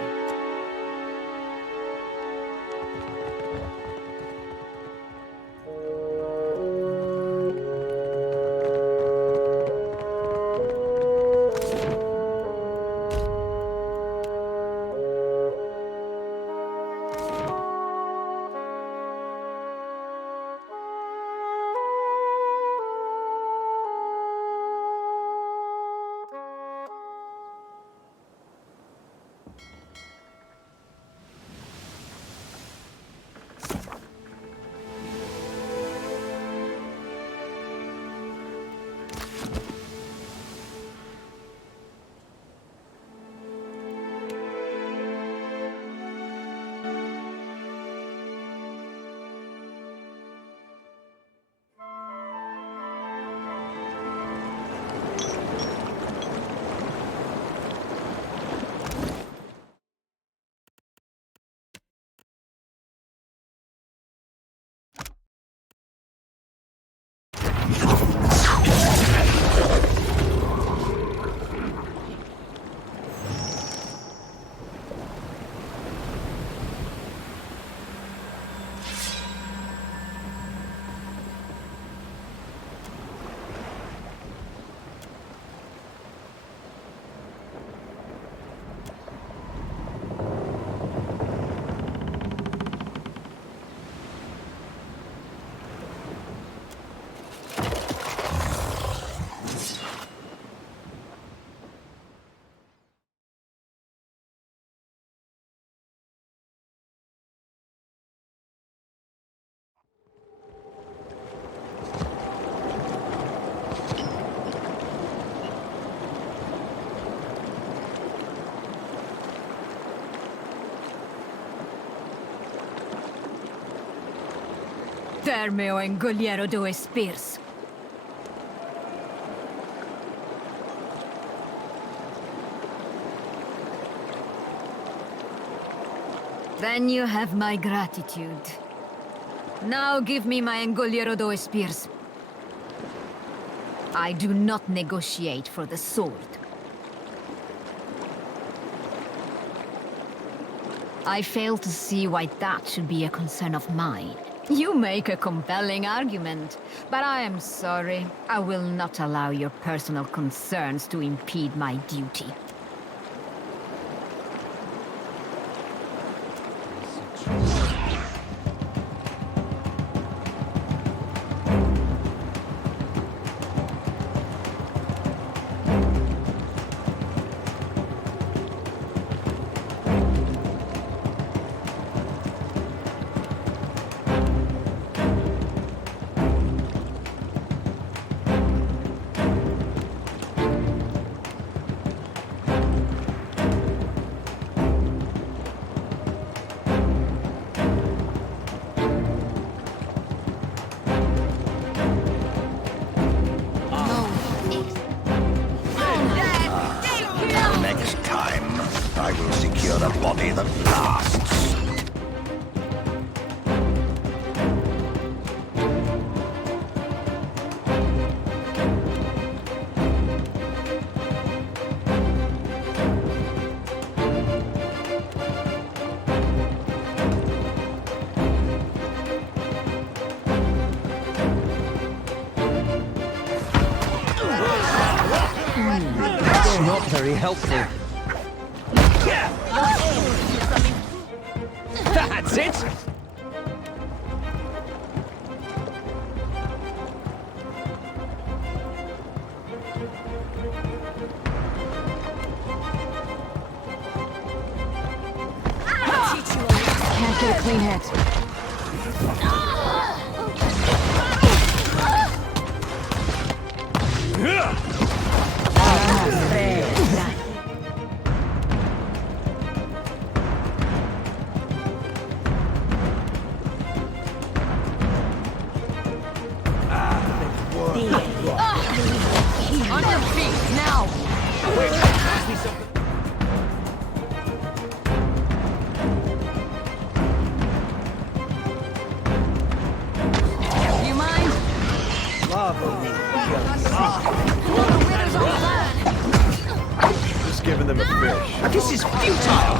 Terme o engoliero do espirs. Then you have my gratitude. Now give me my engoliero do espirs. I do not negotiate for the sword. I fail to see why that should be a concern of mine. You make a compelling argument, but I am sorry. I will not allow your personal concerns to impede my duty. Next time, I will secure a body that lasts. Not very helpful. That's it! Can't get a clean hit. On your feet, now! You mind? Just giving them a fish. This is futile!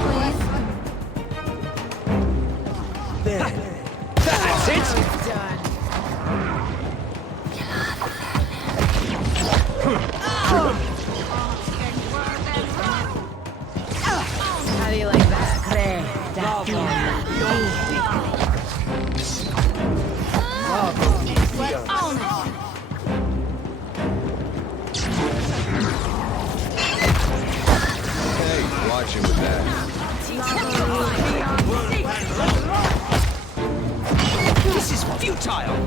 That's it! How do you like that? Hey, watch him with that. This is futile!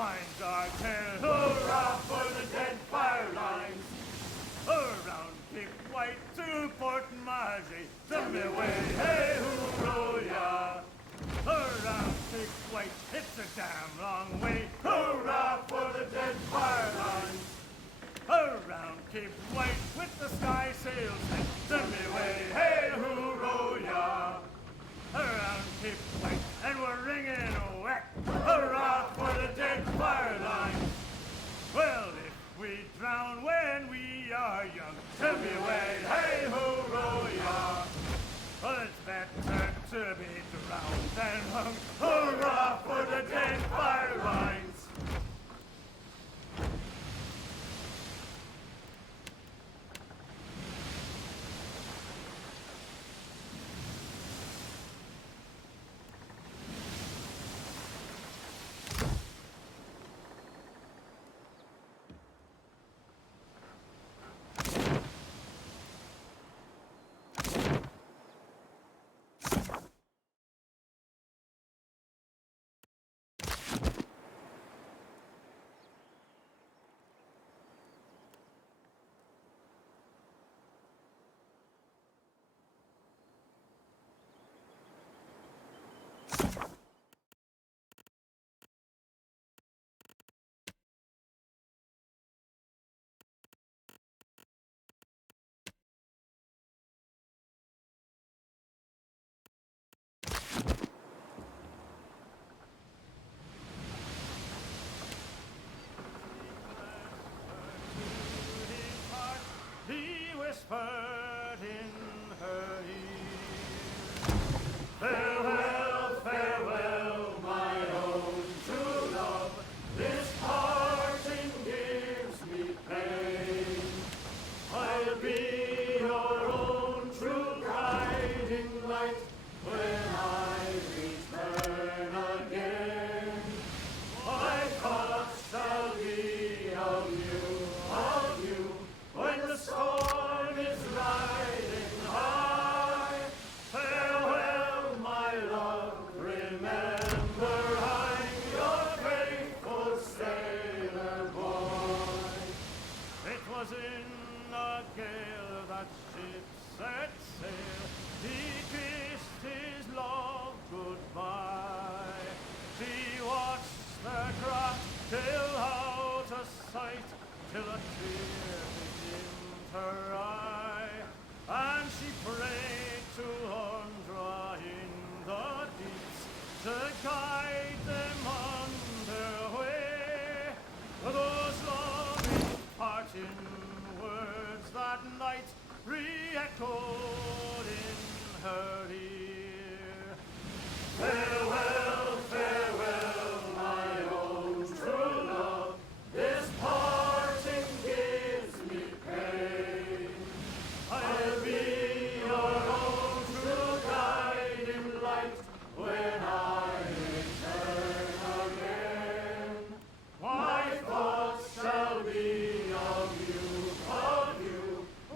finds our tale. Hurrah for the dead fire lines! Around Cape White to Port Margie, tell me way, hey, hurrah! Around Cape White, it's a damn long way. Hurrah for the dead fire lines! Around Cape White with the sky sails set, tell me way, hey, hurrah! Around Cape White, and we're ringing wet. Hurrah for the dead fire lines! Well, if we drown when we are young, tell me way, hey, hurrah! Well, it's better to be drowned than hung. Hurrah for the dead fire lines! He whispered in her ear, farewell, farewell, my own true love, this parting gives me pain. I'll be your own true guiding light when I return again. My thoughts shall be of you, when the storm is riding high. Farewell, my love, remember I'm your faithful sailor boy. It was in a gale that ship set sail. He kissed his love goodbye. She watched their craft sail out of sight till a tear dimmed her eye, and she prayed to Ondra in the deeps to guide them on their way. Those loving parting words that night re-echoed in her ear. Farewell, farewell, my own true love, this parting gives me pain. I'll be your own true guiding light when I return again. My thoughts shall be of you,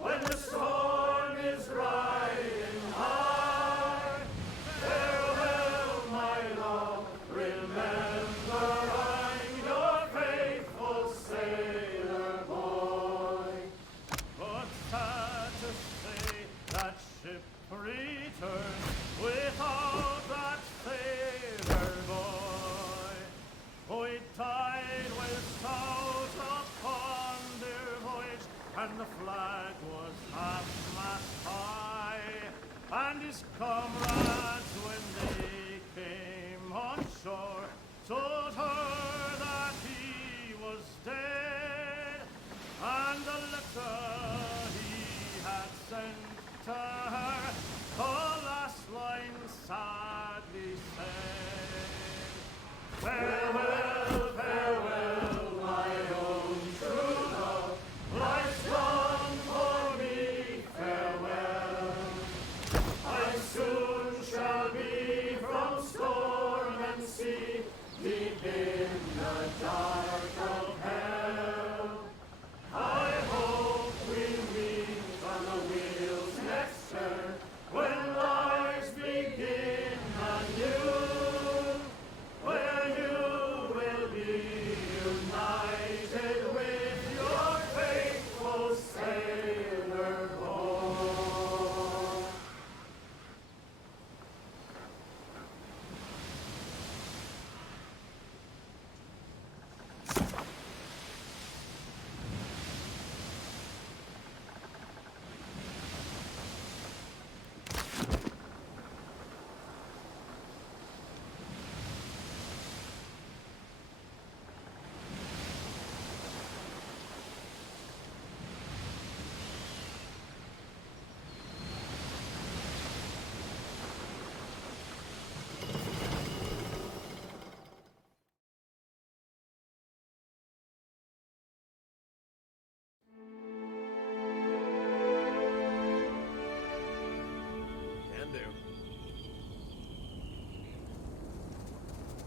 when the storm is riding high.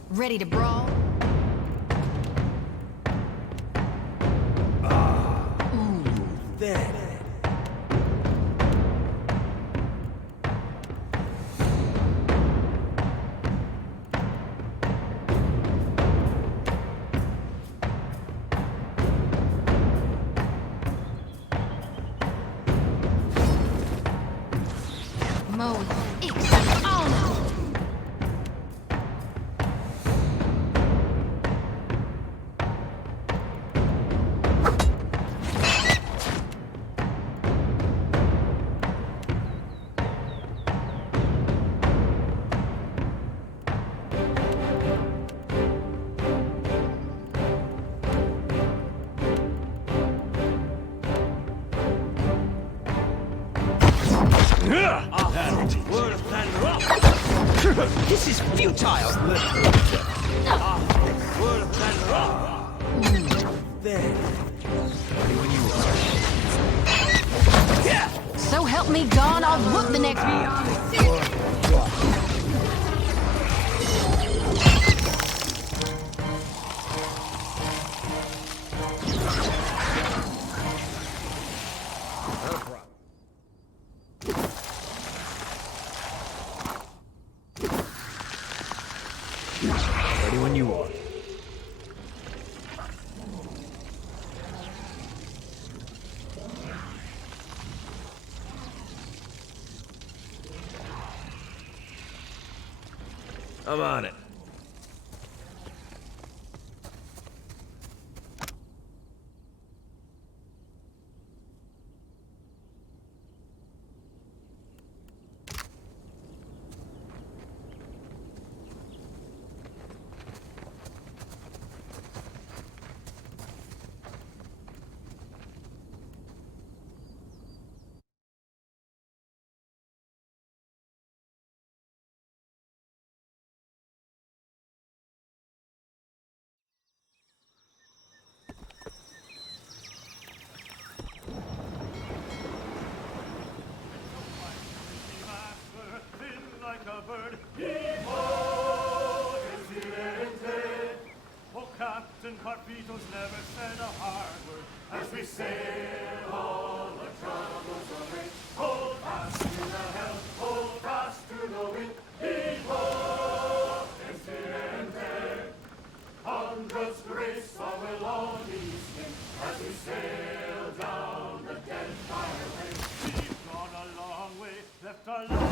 Ready to brawl? There. Moe, Ix, Alma! This is futile! There. So help me God, I'll whoop the next Ready when you are. I'm on it. Captain Carpitos never said a hard word as we sail all the troubles away. Hold fast to the helm, hold fast to the wind. Vivo Presidente, hundreds grace our Lord's skin as we sail down the dead fire way. We've gone a long way, left a long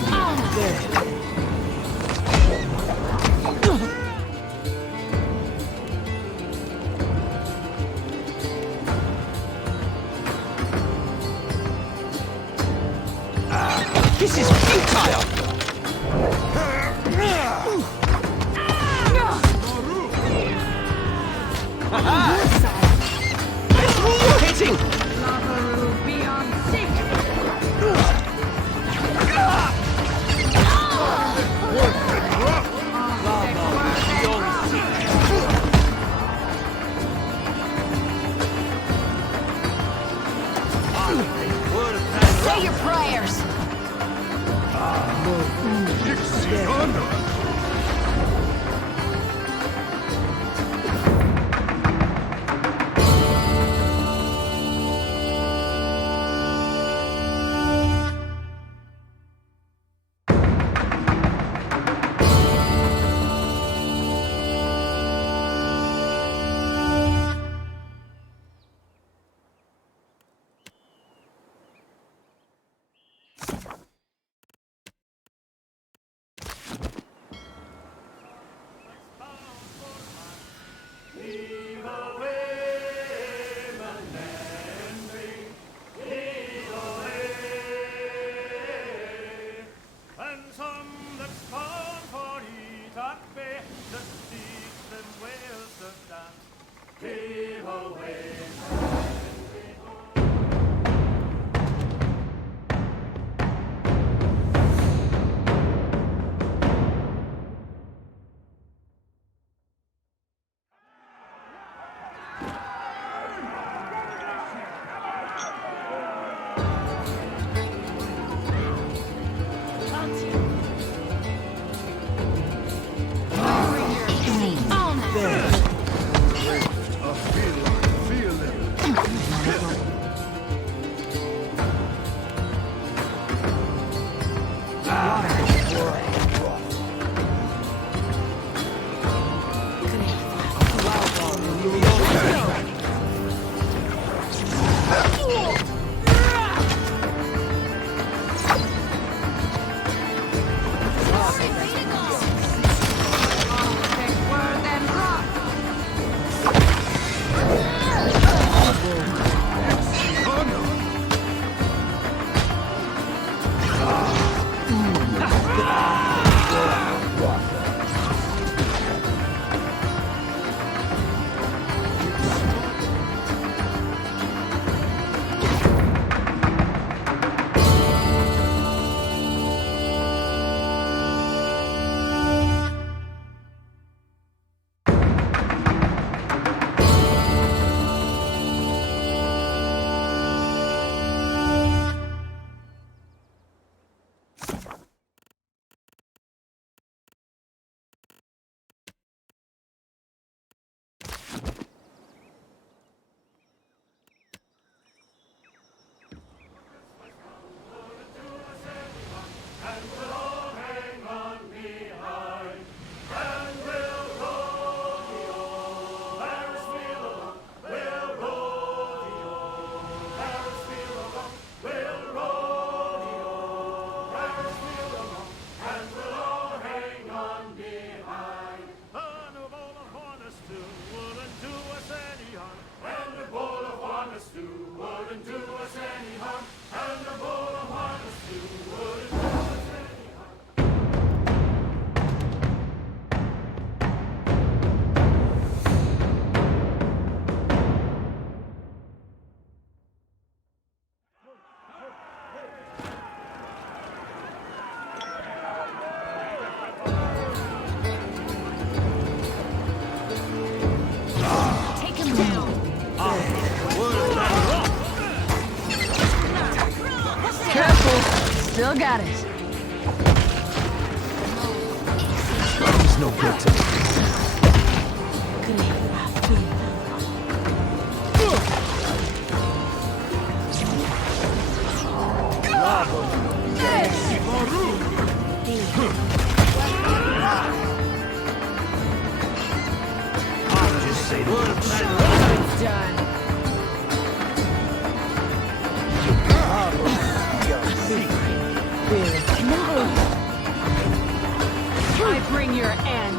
behind. This is futile! Hitting! Lavaru, be on sync! Say your prayers! Still got it. He's no good to me. I'll just say the word. Done. I bring your end.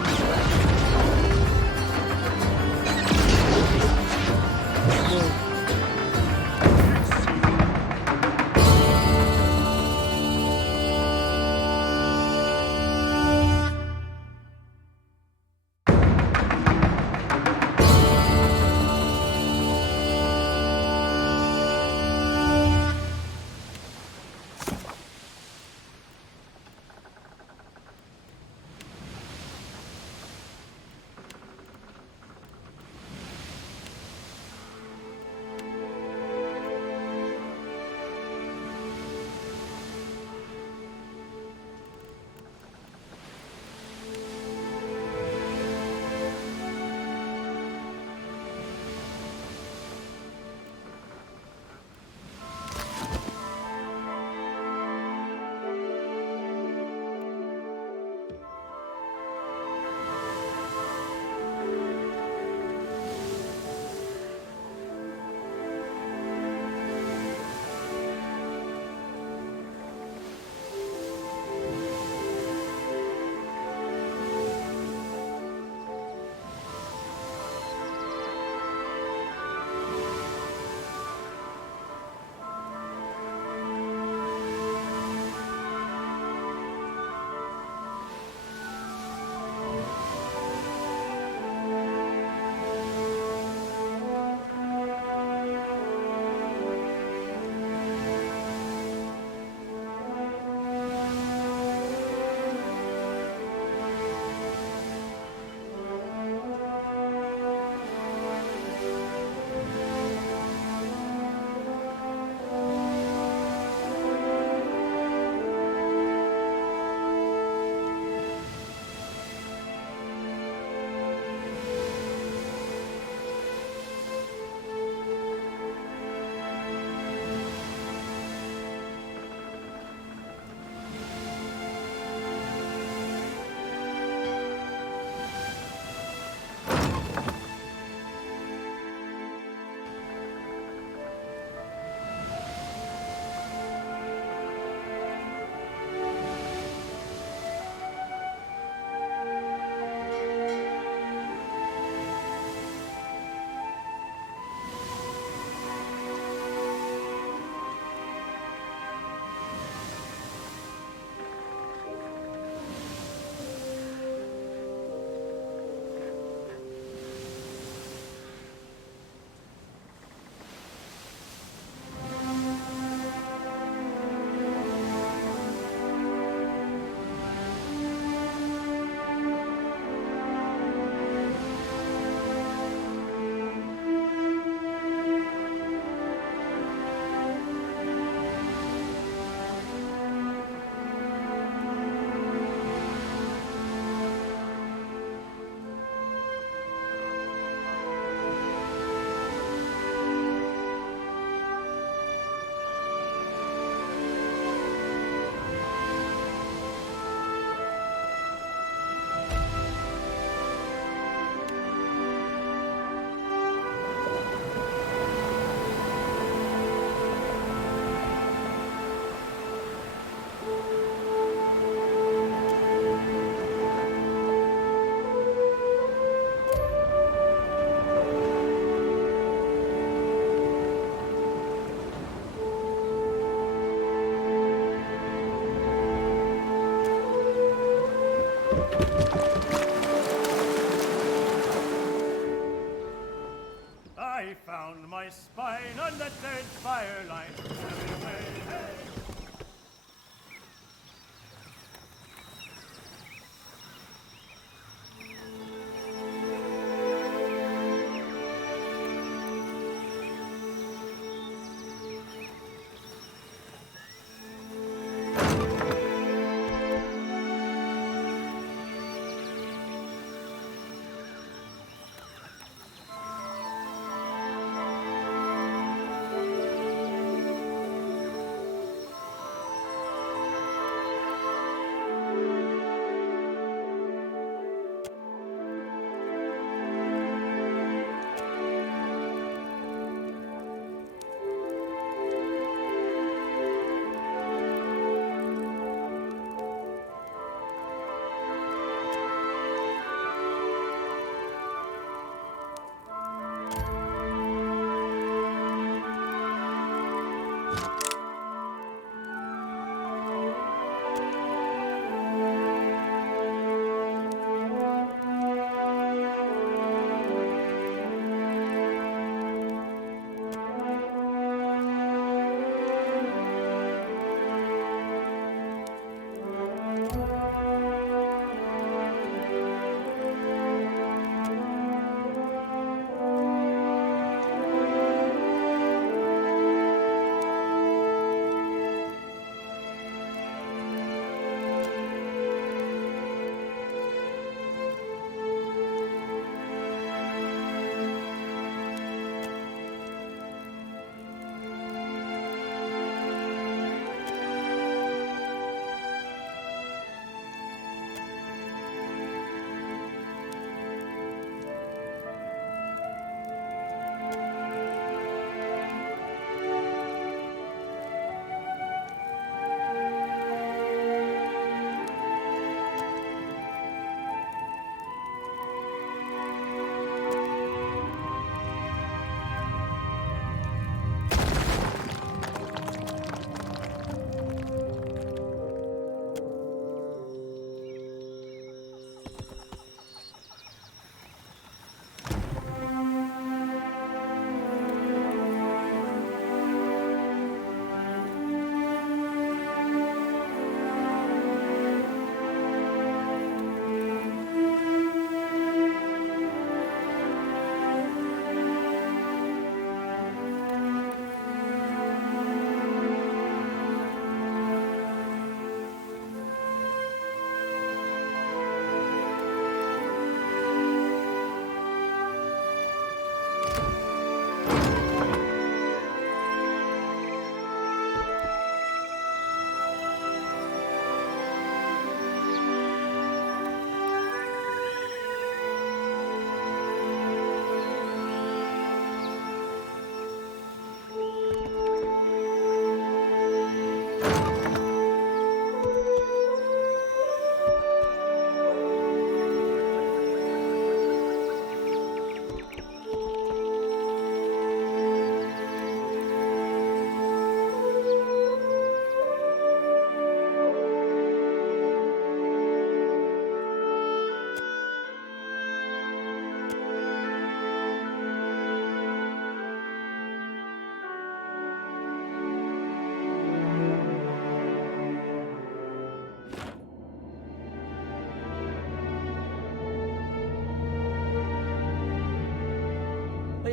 I found my spine on the dead firelight.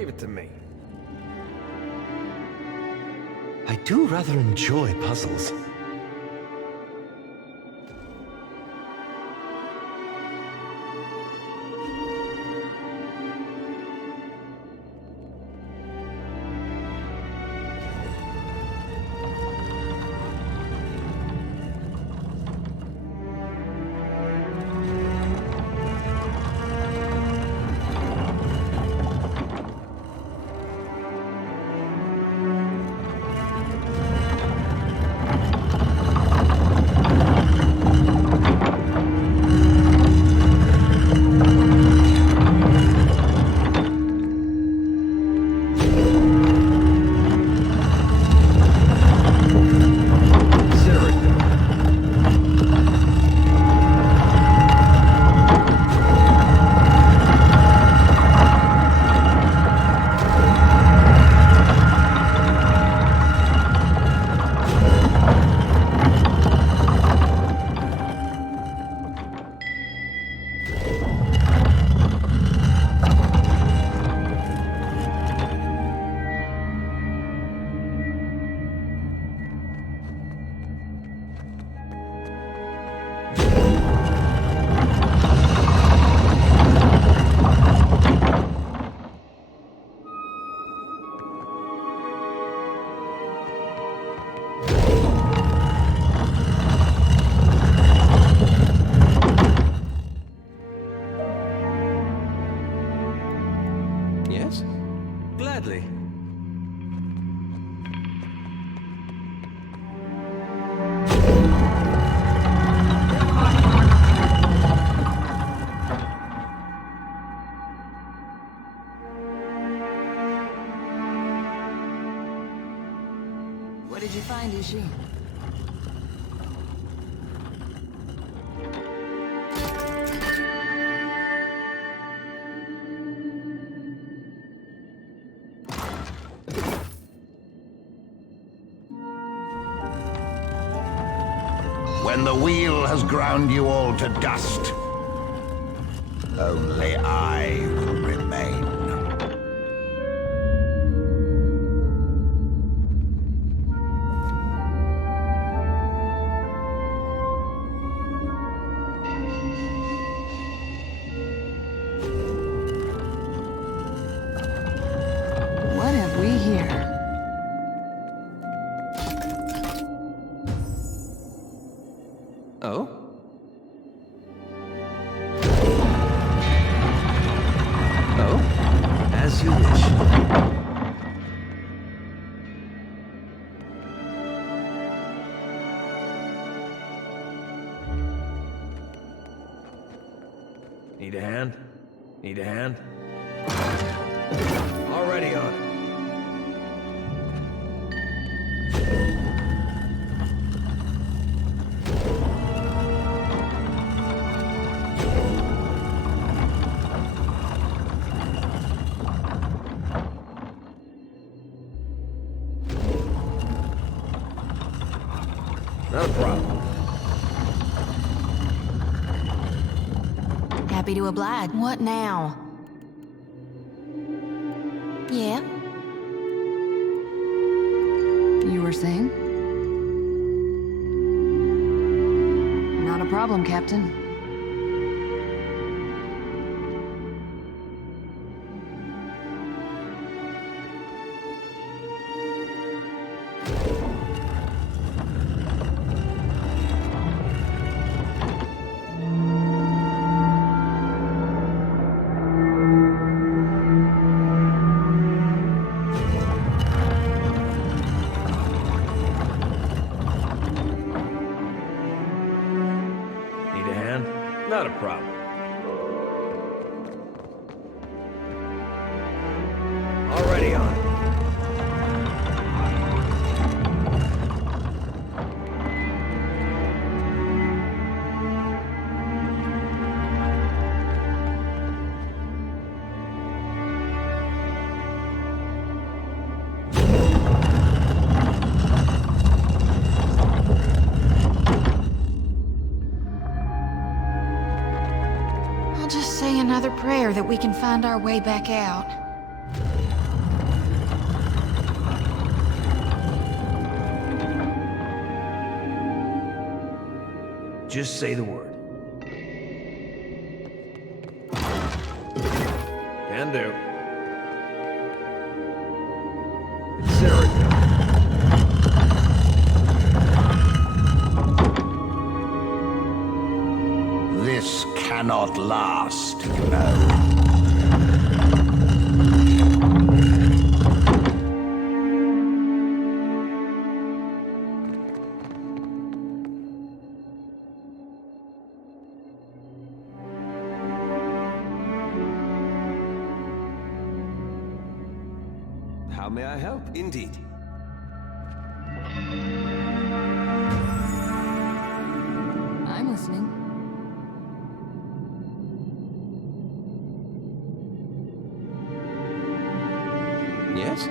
Leave it to me. I do rather enjoy puzzles. Yes? Gladly. What did you find, Ishi? When the wheel has ground you all to dust, only I will remain. What have we here? Oh? Oh? As you wish. Need a hand? Need a hand? Already on it. Not a problem. Happy to oblige. What now? Yeah? You were saying? Not a problem, Captain. Need a hand? Not a problem. Already on it. I'll just say another prayer that we can find our way back out. Just say the word. Can do. Consider it done. This cannot last, you know. How may I help? Indeed. I'm listening. Yes?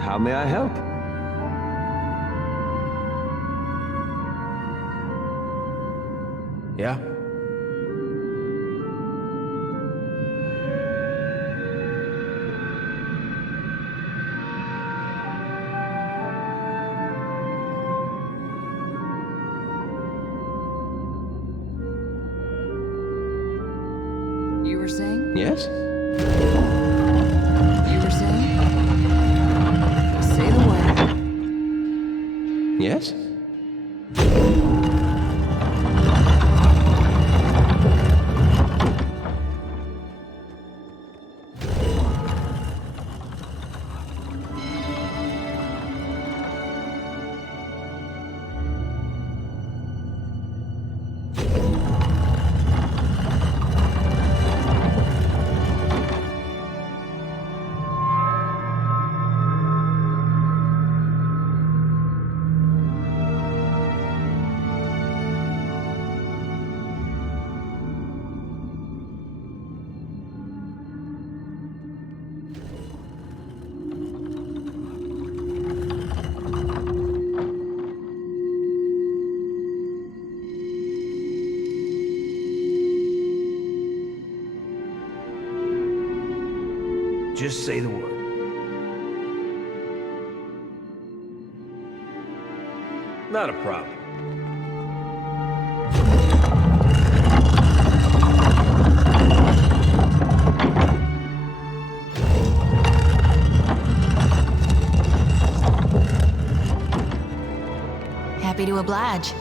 How may I help? Yeah? You were saying? Yes? You were saying? Say the word. Yes? Just say the word. Not a problem. Happy to oblige.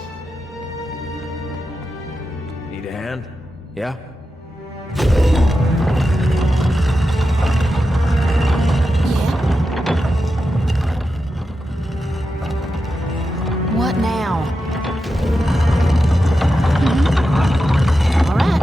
Need a hand? Yeah? What now? All right.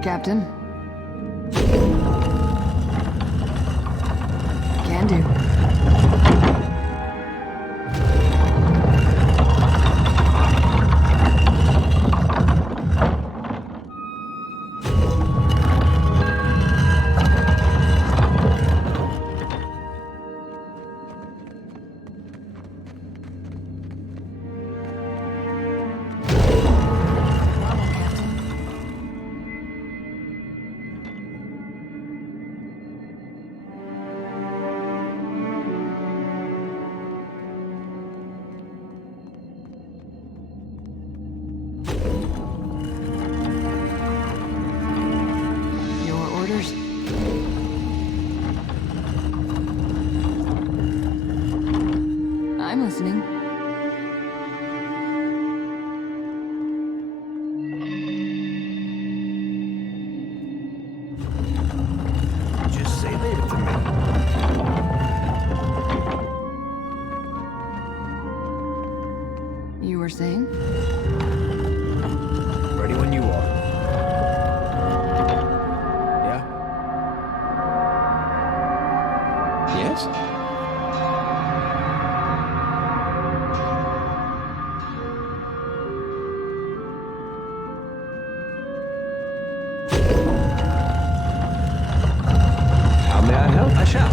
Captain. Can do. I shall.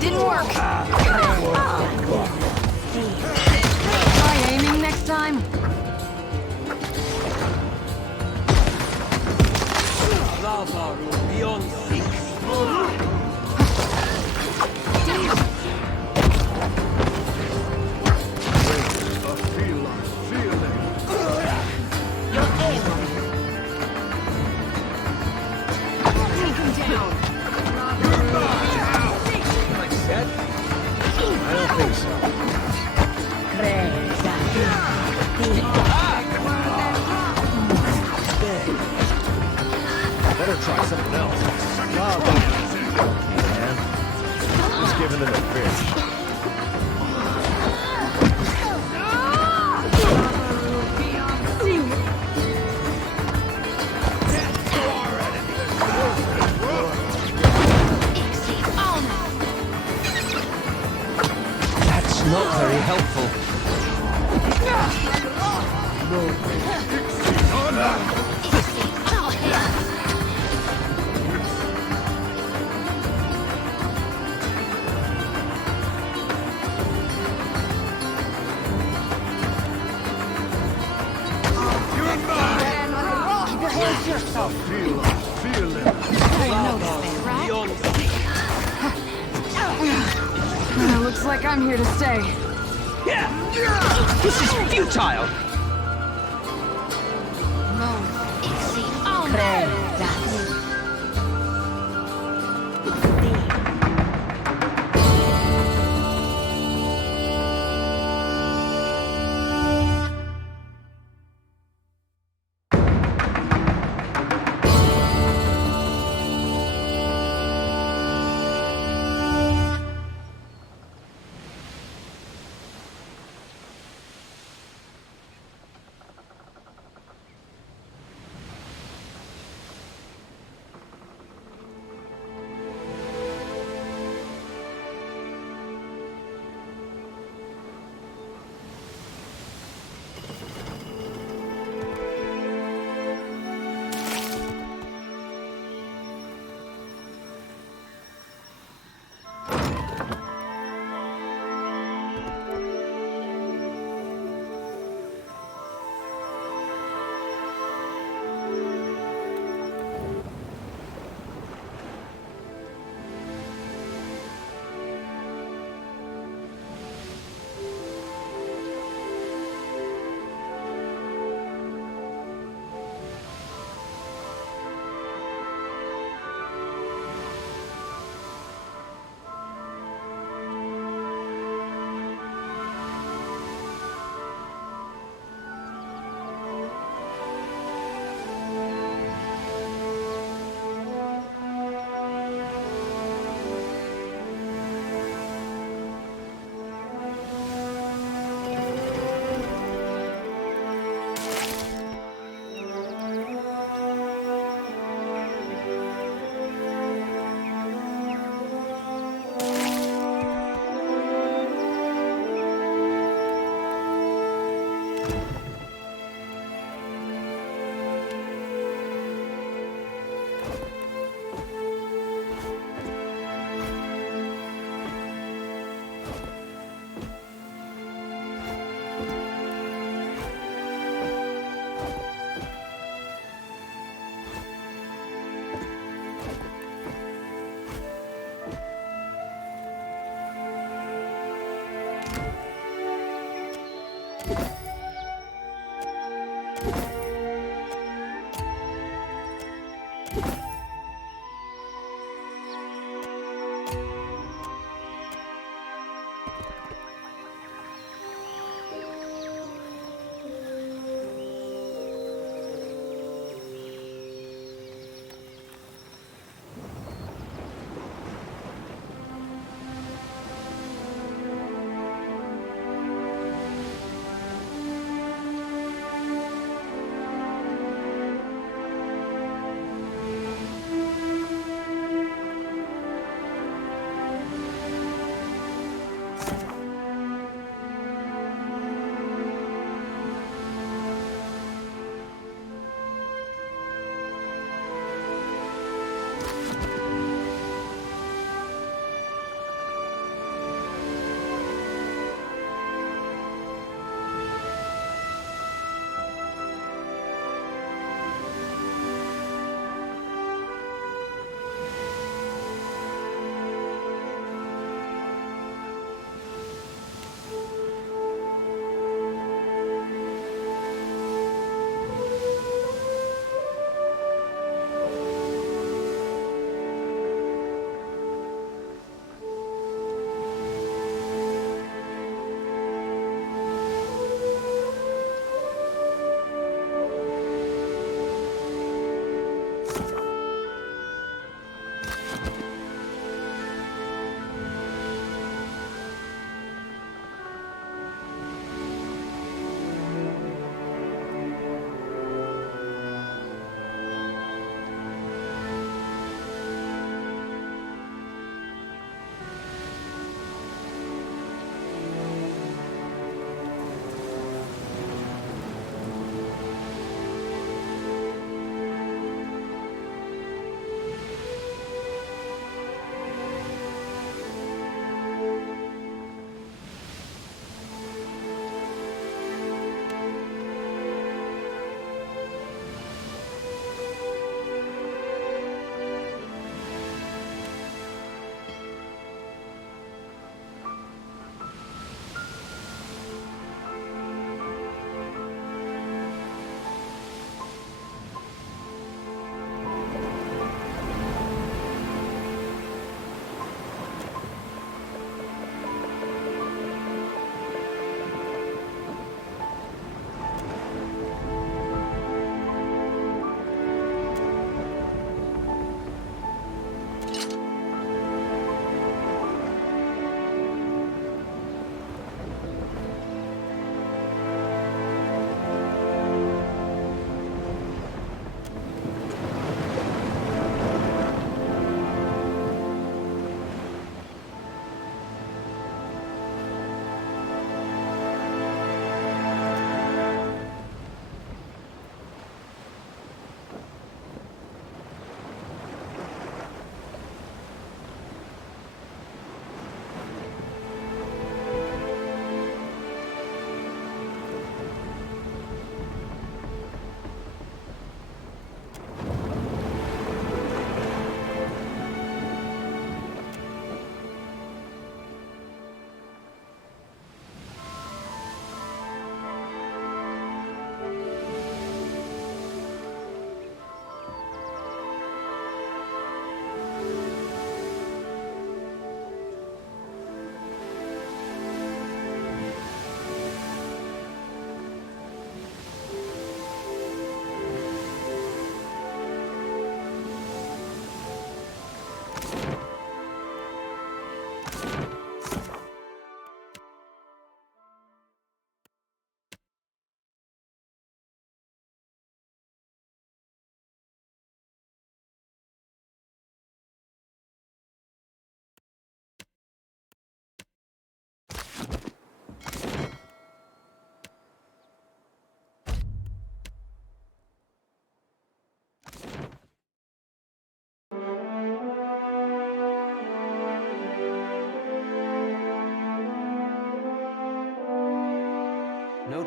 Didn't work. Try aiming next time. Beyond Better try something else. Wow, man. Just giving them a fish. That's not very helpful. Looks like I'm here to stay. This is futile!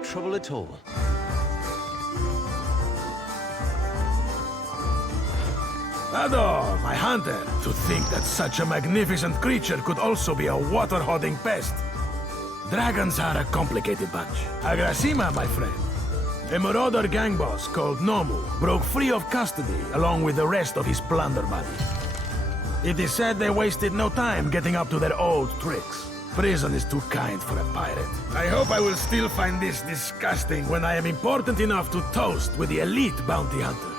trouble at all. Ador, my hunter, to think that such a magnificent creature could also be a water-hoarding pest. Dragons are a complicated bunch. Agrasima, my friend. A marauder gang boss called Nomu broke free of custody along with the rest of his plunder buddies. It is said they wasted no time getting up to their old tricks. Prison is too kind for a pirate. I hope I will still find this disgusting when I am important enough to toast with the elite bounty hunter.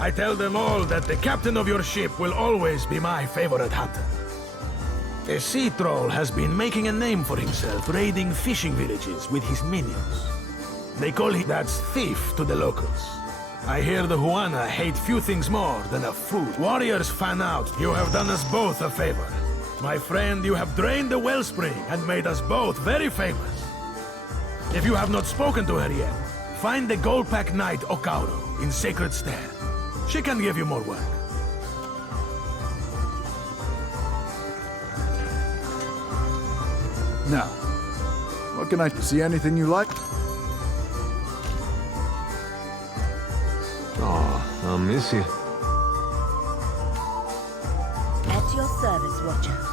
I tell them all that the captain of your ship will always be my favorite hunter. A sea troll has been making a name for himself raiding fishing villages with his minions. They call him that's thief to the locals. I hear the Huana hate few things more than a food. Warriors fan out, you have done us both a favor. My friend, you have drained the wellspring and made us both very famous. If you have not spoken to her yet, find the Goldpack Knight Okauro in Sacred Stair. She can give you more work. Now, what can I see? Anything you like? Aw, I'll miss you. At your service, Watcher.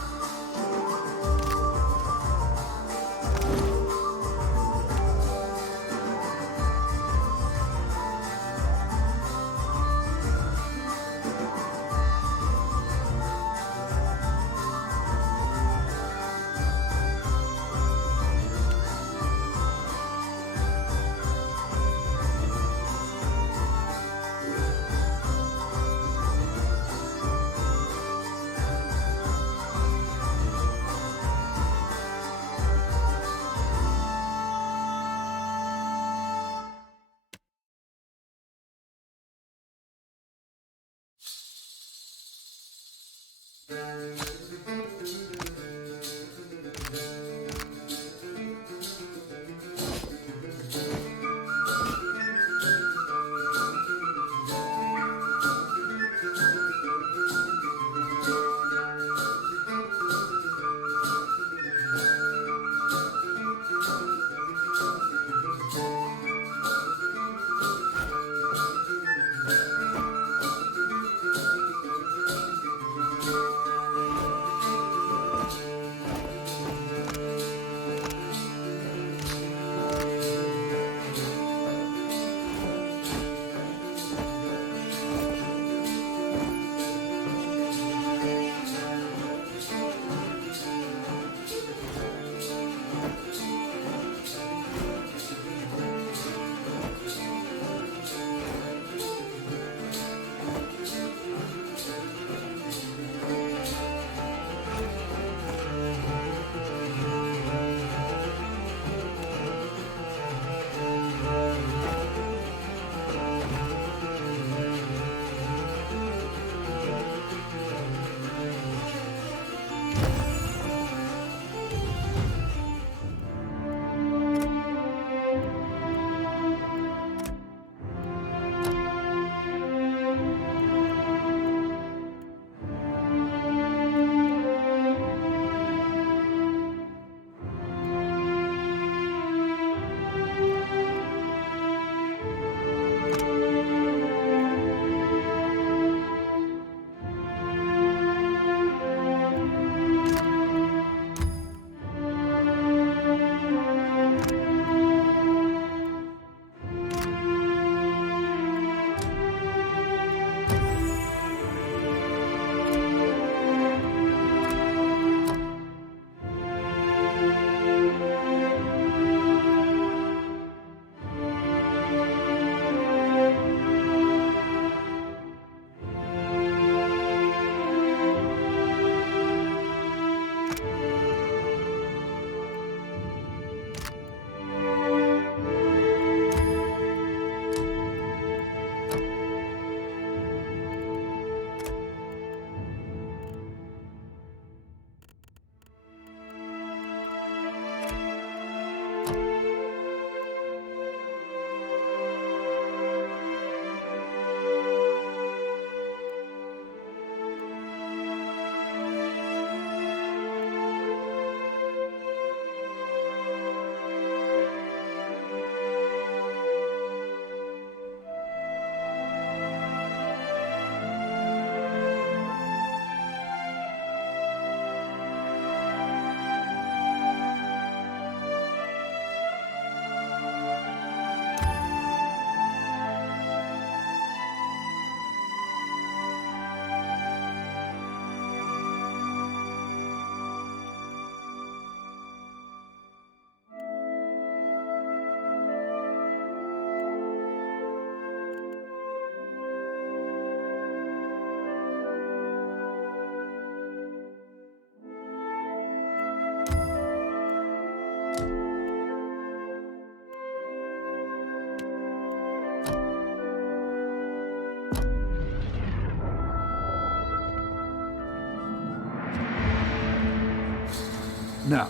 Now,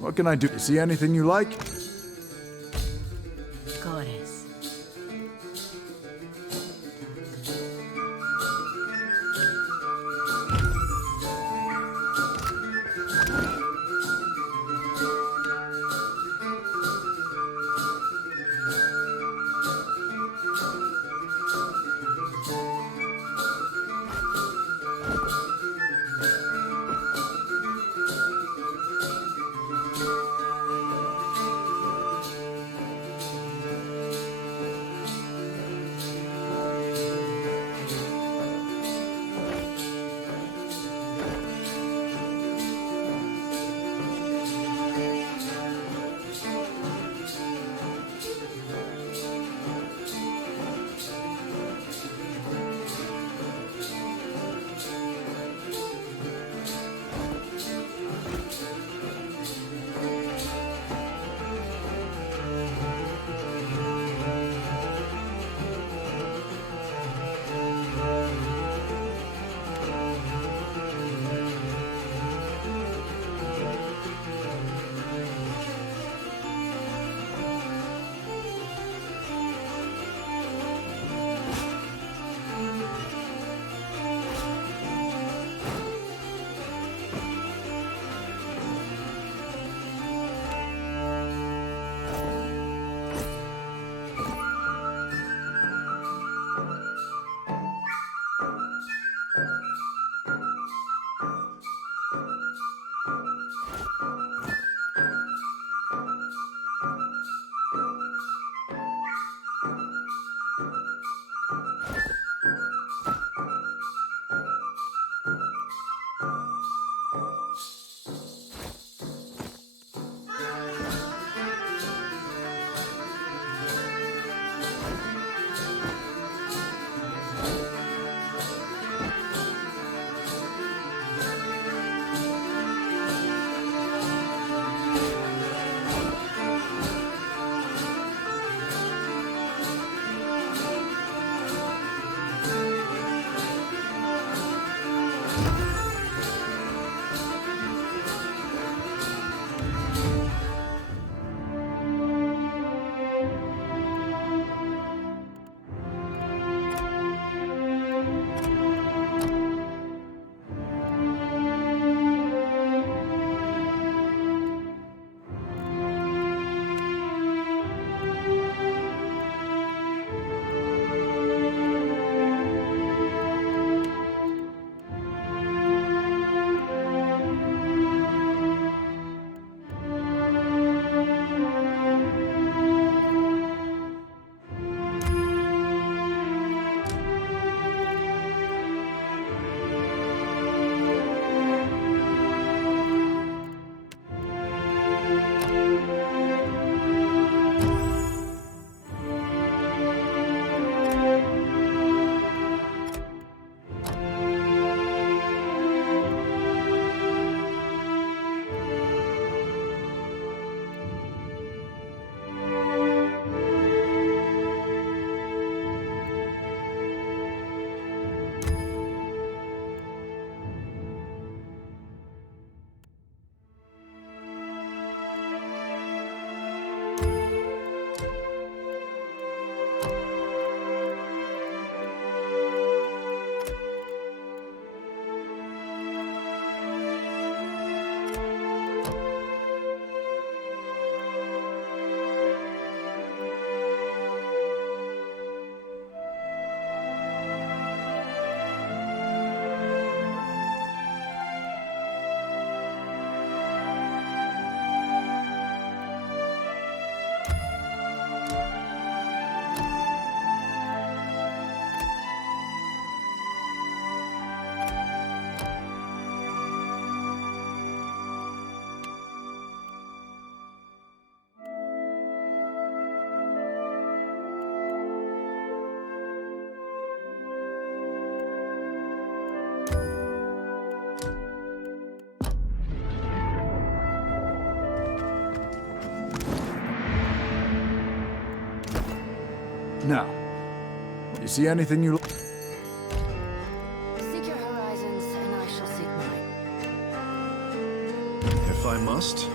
what can I do? You see anything you like? Goddess. Now, you see anything you... Seek your horizons, and I shall seek mine. If I must.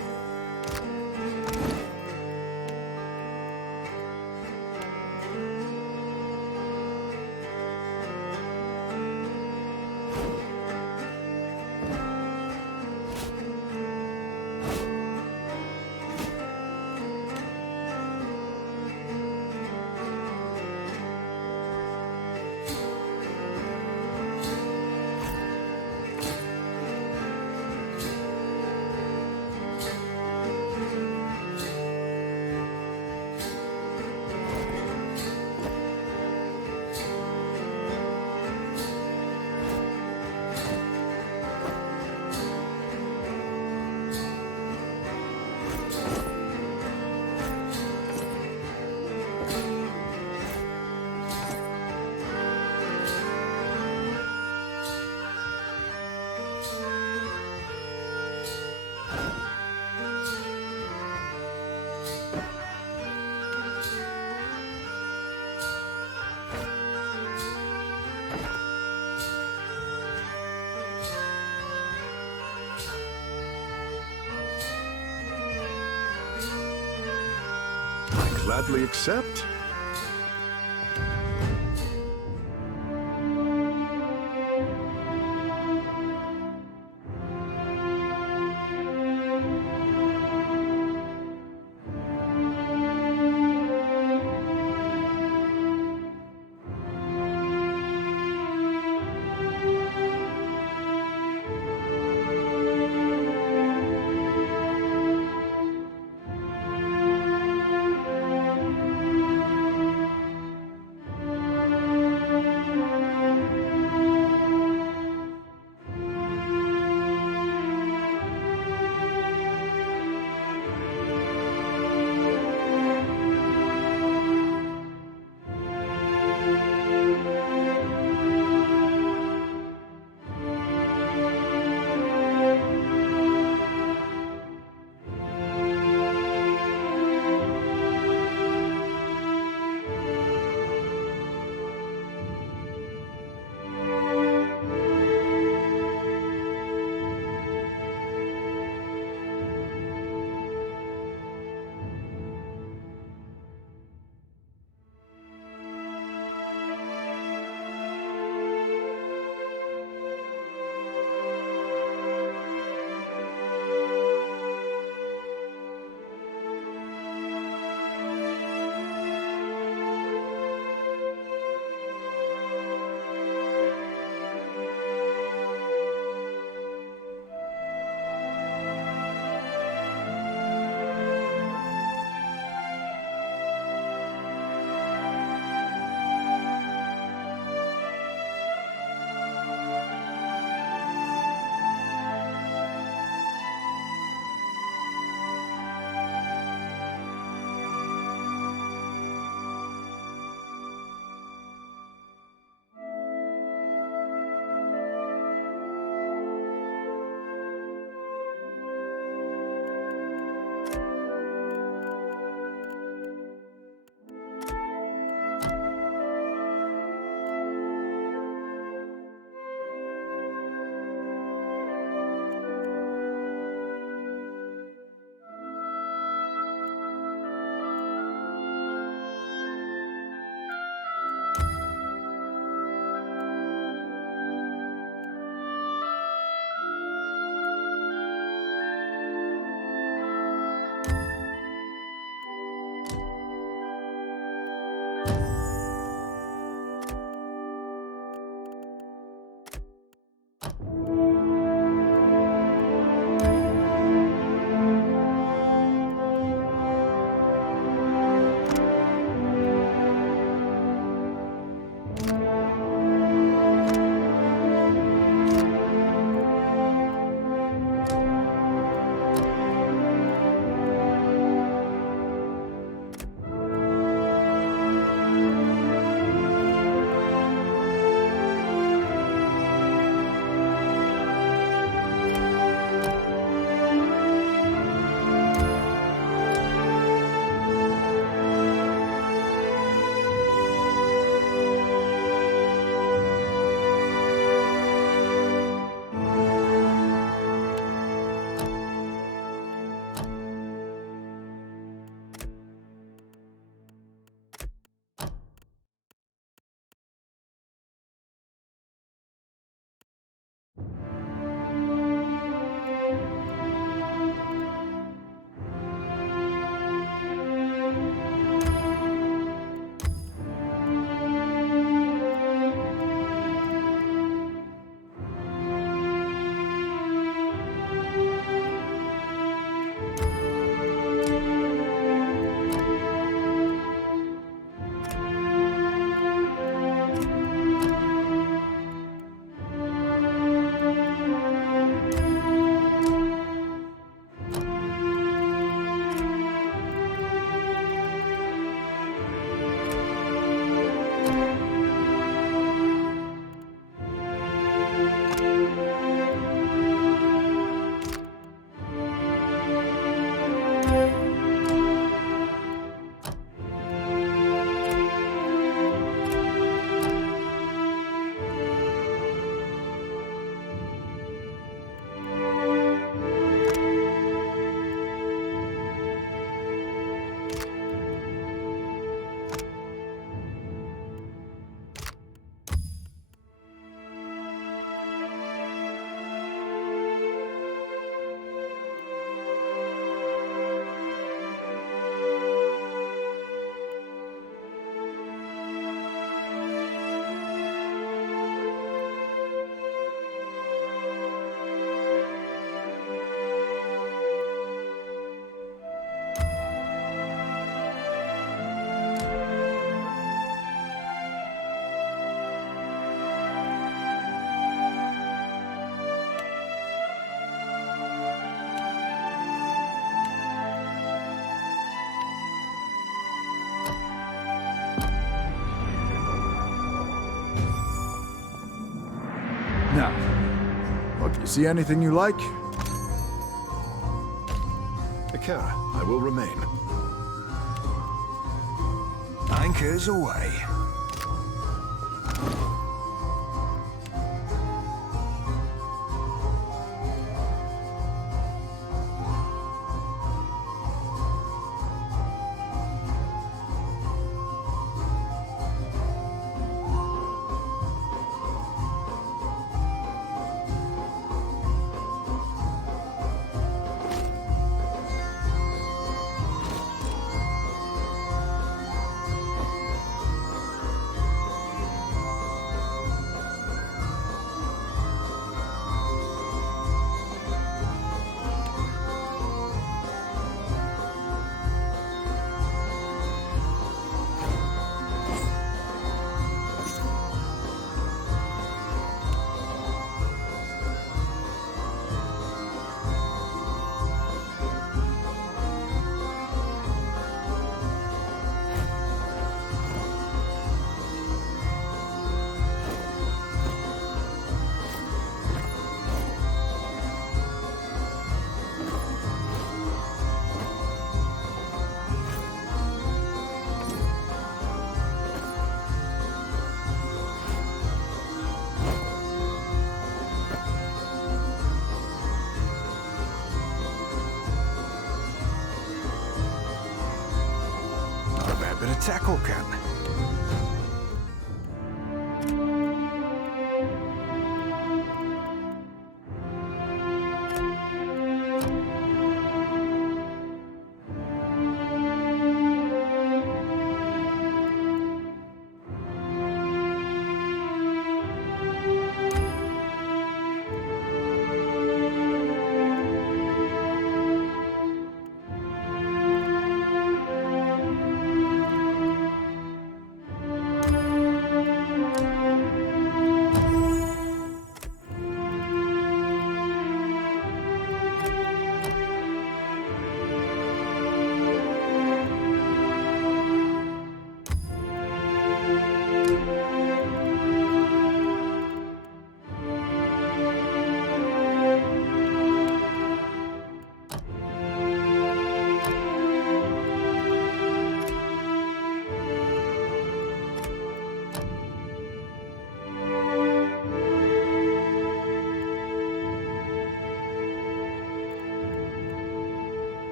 Gladly accept. See anything you like? Akira, I will remain. Anchors away. Bit of tackle, Ken.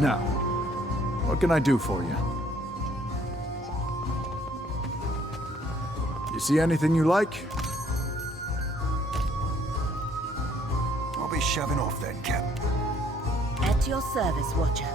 Now, what can I do for you? You see anything you like? I'll be shoving off then, Cap. At your service, Watcher.